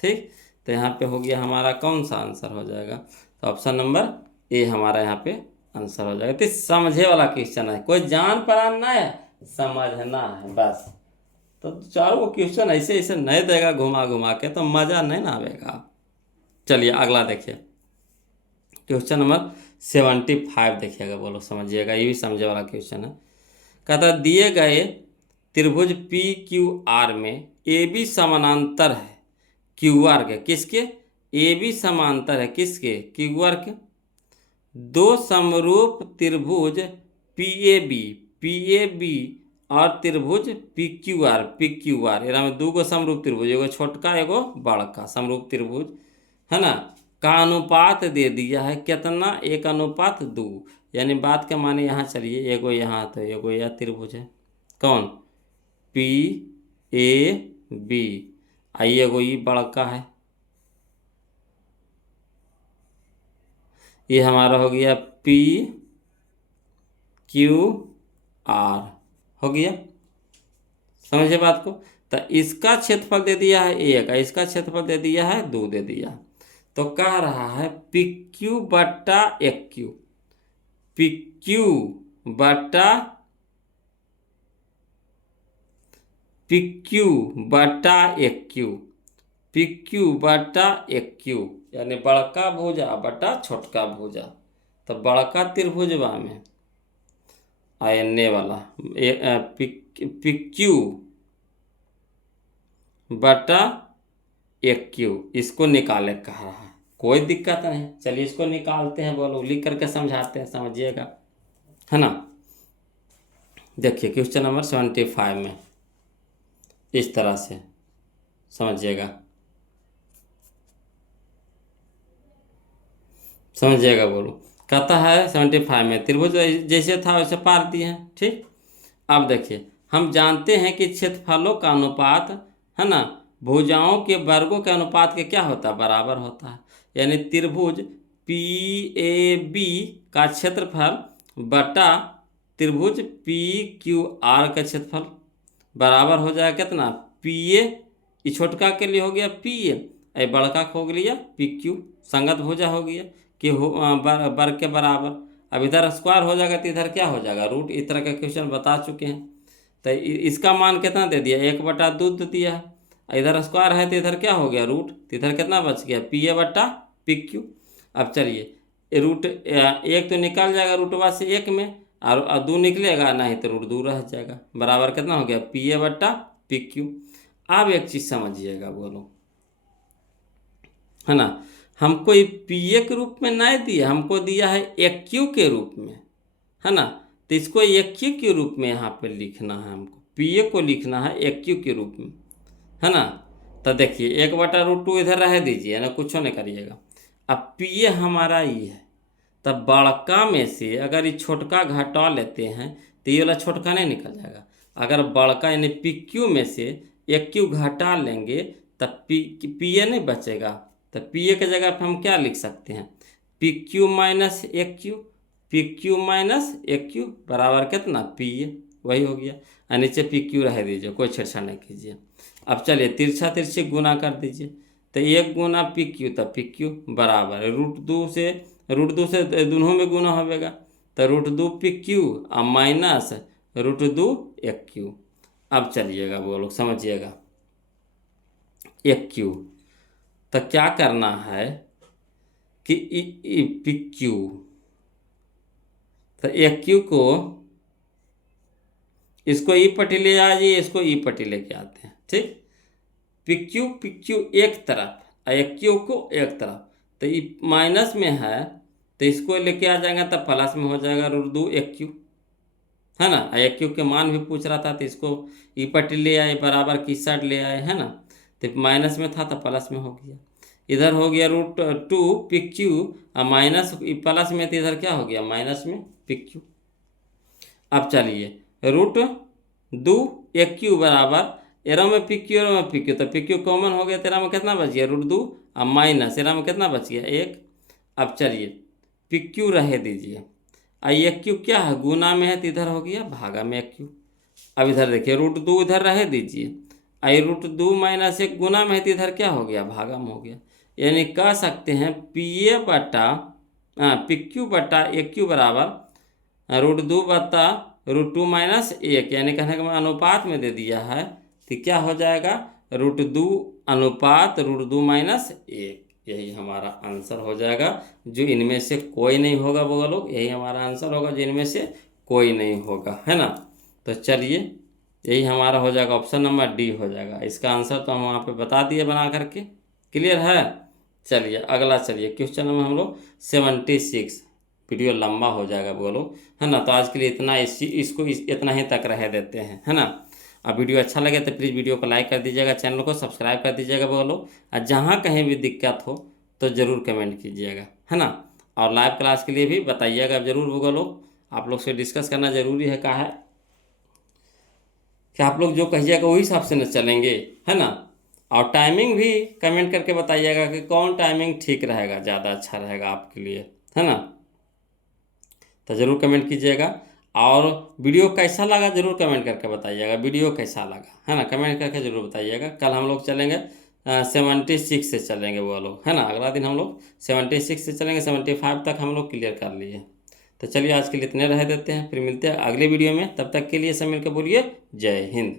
ठीक। तो यहाँ पे हो गया हमारा कौन सा आंसर हो जाएगा, तो ऑप्शन नंबर ए हमारा यहाँ पे आंसर हो जाएगा। तो समझे वाला क्वेश्चन है, कोई जान पराना है, समझना है बस। तो चारों क्वेश्चन ऐसे ऐसे नहीं देगा घुमा घुमा के तो मज़ा नहीं ना आएगा। चलिए अगला देखिए, क्वेश्चन नंबर 75 देखिएगा, बोलो समझिएगा, ये भी समझे वाला क्वेश्चन है। कहता दिए गए त्रिभुज पी क्यू आर में ए बी समानांतर है क्यू आर के, किसके, ए बी समांतर है किसके, क्यू आर के। दो समरूप त्रिभुज पी ए बी और त्रिभुज पी क्यू आर एरा में दूगो समरूप त्रिभुज, एगो छोटका एगो बड़का समरूप त्रिभुज, है ना, का अनुपात दे दिया है कितना, 1:2। यानी बात के माने यहाँ चलिए, एगो यहाँ तो एगो यह त्रिभुज है, कौन, पी ए बी, आई एगो ये बड़का है, ये हमारा हो गया पी क्यू आर, हो गया, समझे बात को। तो इसका क्षेत्रफल दे दिया है 1, इसका क्षेत्रफल दे दिया है 2 दे दिया। तो कह रहा है पी क्यू बट्टा एक क्यू, पी क्यू बट्टा पी क्यू बट्टा एक क्यू, पी क्यू बट्टा एक क्यू, यानी बड़का भुजा बटा छोटका भुजा। तो बड़का त्रिभुजवा में आयने वाला पी क्यू बटा एक क्यू, इसको निकाले कह रहा है, कोई दिक्कत नहीं, चलिए इसको निकालते हैं, बोलो लिख करके समझाते हैं, समझिएगा, है ना। देखिए क्वेश्चन नंबर 75 में इस तरह से समझिएगा, समझिएगा, बोलो। कहता है 75 में त्रिभुज जैसे था वैसे पार दिए हैं, ठीक। अब देखिए हम जानते हैं कि क्षेत्रफलों का अनुपात, है ना, भुजाओं के वर्गों के अनुपात के क्या होता है, बराबर होता है। यानी त्रिभुज पी ए बी का क्षेत्रफल बटा त्रिभुज पी क्यू आर का क्षेत्रफल बराबर हो जाएगा कितना, पी ए, ये छोटका के लिए हो गया पी ए, बड़का हो गया पी क्यू, संगत भुजा हो गया कि वर्ग के बराबर। अब इधर स्क्वायर हो जाएगा तो इधर क्या हो जाएगा, रूट। इस तरह का क्वेश्चन बता चुके हैं। तो इसका मान कितना दे दिया, 1/2 दे दिया है, इधर स्क्वायर है तो इधर क्या हो गया, रूट। तो इधर कितना बच गया, पी ए बट्टा पी क्यू। अब चलिए रूट 1 तो निकल जाएगा रूटवा से 1 में, और 2 निकलेगा नहीं तो रूट 2 रह जाएगा, बराबर कितना हो गया, पी ए बट्टा पी क्यू। अब एक चीज़ समझिएगा बोलो, है ना, हमको ये पी ए के रूप में नहीं दिया, हमको दिया है एक क्यू के रूप में, है ना। तो इसको एक क्यू के रूप में यहाँ पे लिखना है, हमको पी ए को लिखना है एक क्यू के रूप में, है ना। तो देखिए 1/√2 इधर रह दीजिए ना, कुछ नहीं करिएगा। अब पी ए हमारा ये है, तब बड़का में से अगर ये छोटका घटा लेते हैं तो ये वाला छोटका नहीं निकल जाएगा। अगर बड़का यानी पी क्यू में से एक क्यू घटा लेंगे तब पी ए नहीं बचेगा। तो पी ए की जगह पर हम क्या लिख सकते हैं, पी क्यू माइनस एक क्यू, पी क्यू माइनस एक क्यू बराबर कितना, पी ए, वही हो गया। और नीचे पी क्यू रह दीजिए, कोई छेड़छाड़ नहीं कीजिए। अब चलिए तिरछा तिरछी गुना कर दीजिए, तो 1 × पी क्यू, तब पी क्यू बराबर √2 से दोनों में गुना होगा, तो √2 पी क्यू और माइनस √2 एक क्यू। अब चलिएगा वो लोग समझिएगा, एक क्यू, तो क्या करना है कि पी क्यू, तो एक क्यू को इसको ई पट्टी ले आइए, इसको ई पट्टी लेके आते हैं, ठीक। पी क्यू एक तरफ और एक क्यू को एक तरफ, तो ये माइनस में है तो इसको लेके आ जाएगा तब प्लस में हो जाएगा √2 एक क्यू, है ना। एक क्यू के मान भी पूछ रहा था तो इसको ई पट्टी ले आए, बराबर की साइड ले आए, है ना। तो माइनस में था तो प्लस में हो गया, इधर हो गया √2 पी क्यू और माइनस प्लस में, तो इधर क्या हो गया माइनस में पी क्यू। अब चलिए √2 एक क्यू बराबर एरा में पी क्यू, एरा में पी क्यू, तो पी क्यू कॉमन हो गया, तेरा में कितना बच गया √2 और माइनस एरा में कितना बच गया एक। अब चलिए पी क्यू रह दीजिए, आई एक क्यू क्या है गुना में है तो इधर हो गया भागा में एक क्यू। अब इधर देखिए √2 इधर रह दीजिए, आई √2 माइनस एक गुना में है तो इधर क्या हो गया भागा में हो गया। यानी कह सकते हैं पी ए बटा पी क्यू बटा एक क्यू बराबर √2 बटा √2 माइनस एक, यानी कहने का अनुपात में दे दिया है तो क्या हो जाएगा √2 अनुपात √2 माइनस एक। यही हमारा आंसर हो जाएगा, जो इनमें से कोई नहीं होगा वो लोग, यही हमारा आंसर होगा जो इनमें से कोई नहीं होगा, है ना। तो चलिए यही हमारा हो जाएगा, ऑप्शन नंबर डी हो जाएगा इसका आंसर। तो हम वहाँ पे बता दिए बना करके, क्लियर है। चलिए अगला, चलिए क्वेश्चन में हम लोग 76, वीडियो लंबा हो जाएगा बोलो, है ना। तो आज के लिए इतना, इसको इतना ही तक रह देते हैं, है ना। अब वीडियो अच्छा लगे तो प्लीज़ वीडियो को लाइक कर दीजिएगा, चैनल को सब्सक्राइब कर दीजिएगा बोलो, और जहाँ कहीं भी दिक्कत हो तो ज़रूर कमेंट कीजिएगा, है ना। और लाइव क्लास के लिए भी बताइएगा ज़रूर बोलो, आप लोग से डिस्कस करना ज़रूरी है, कहा है कि आप लोग जो कहिएगा वही हिसाब से न चलेंगे, है ना। और टाइमिंग भी कमेंट करके बताइएगा कि कौन टाइमिंग ठीक रहेगा, ज़्यादा अच्छा रहेगा आपके लिए, है ना। तो ज़रूर कमेंट कीजिएगा, और वीडियो कैसा लगा ज़रूर कमेंट करके बताइएगा, वीडियो कैसा लगा, है ना, कमेंट करके ज़रूर बताइएगा। कल हम लोग चलेंगे 76 से चलेंगे वो लोग, है ना। अगला दिन हम लोग 76 से चलेंगे, 75 तक हम लोग क्लियर कर लिए। तो चलिए आज के लिए इतने रह देते हैं, फिर मिलते हैं अगले वीडियो में, तब तक के लिए सब मिलकर बोलिए जय हिंद।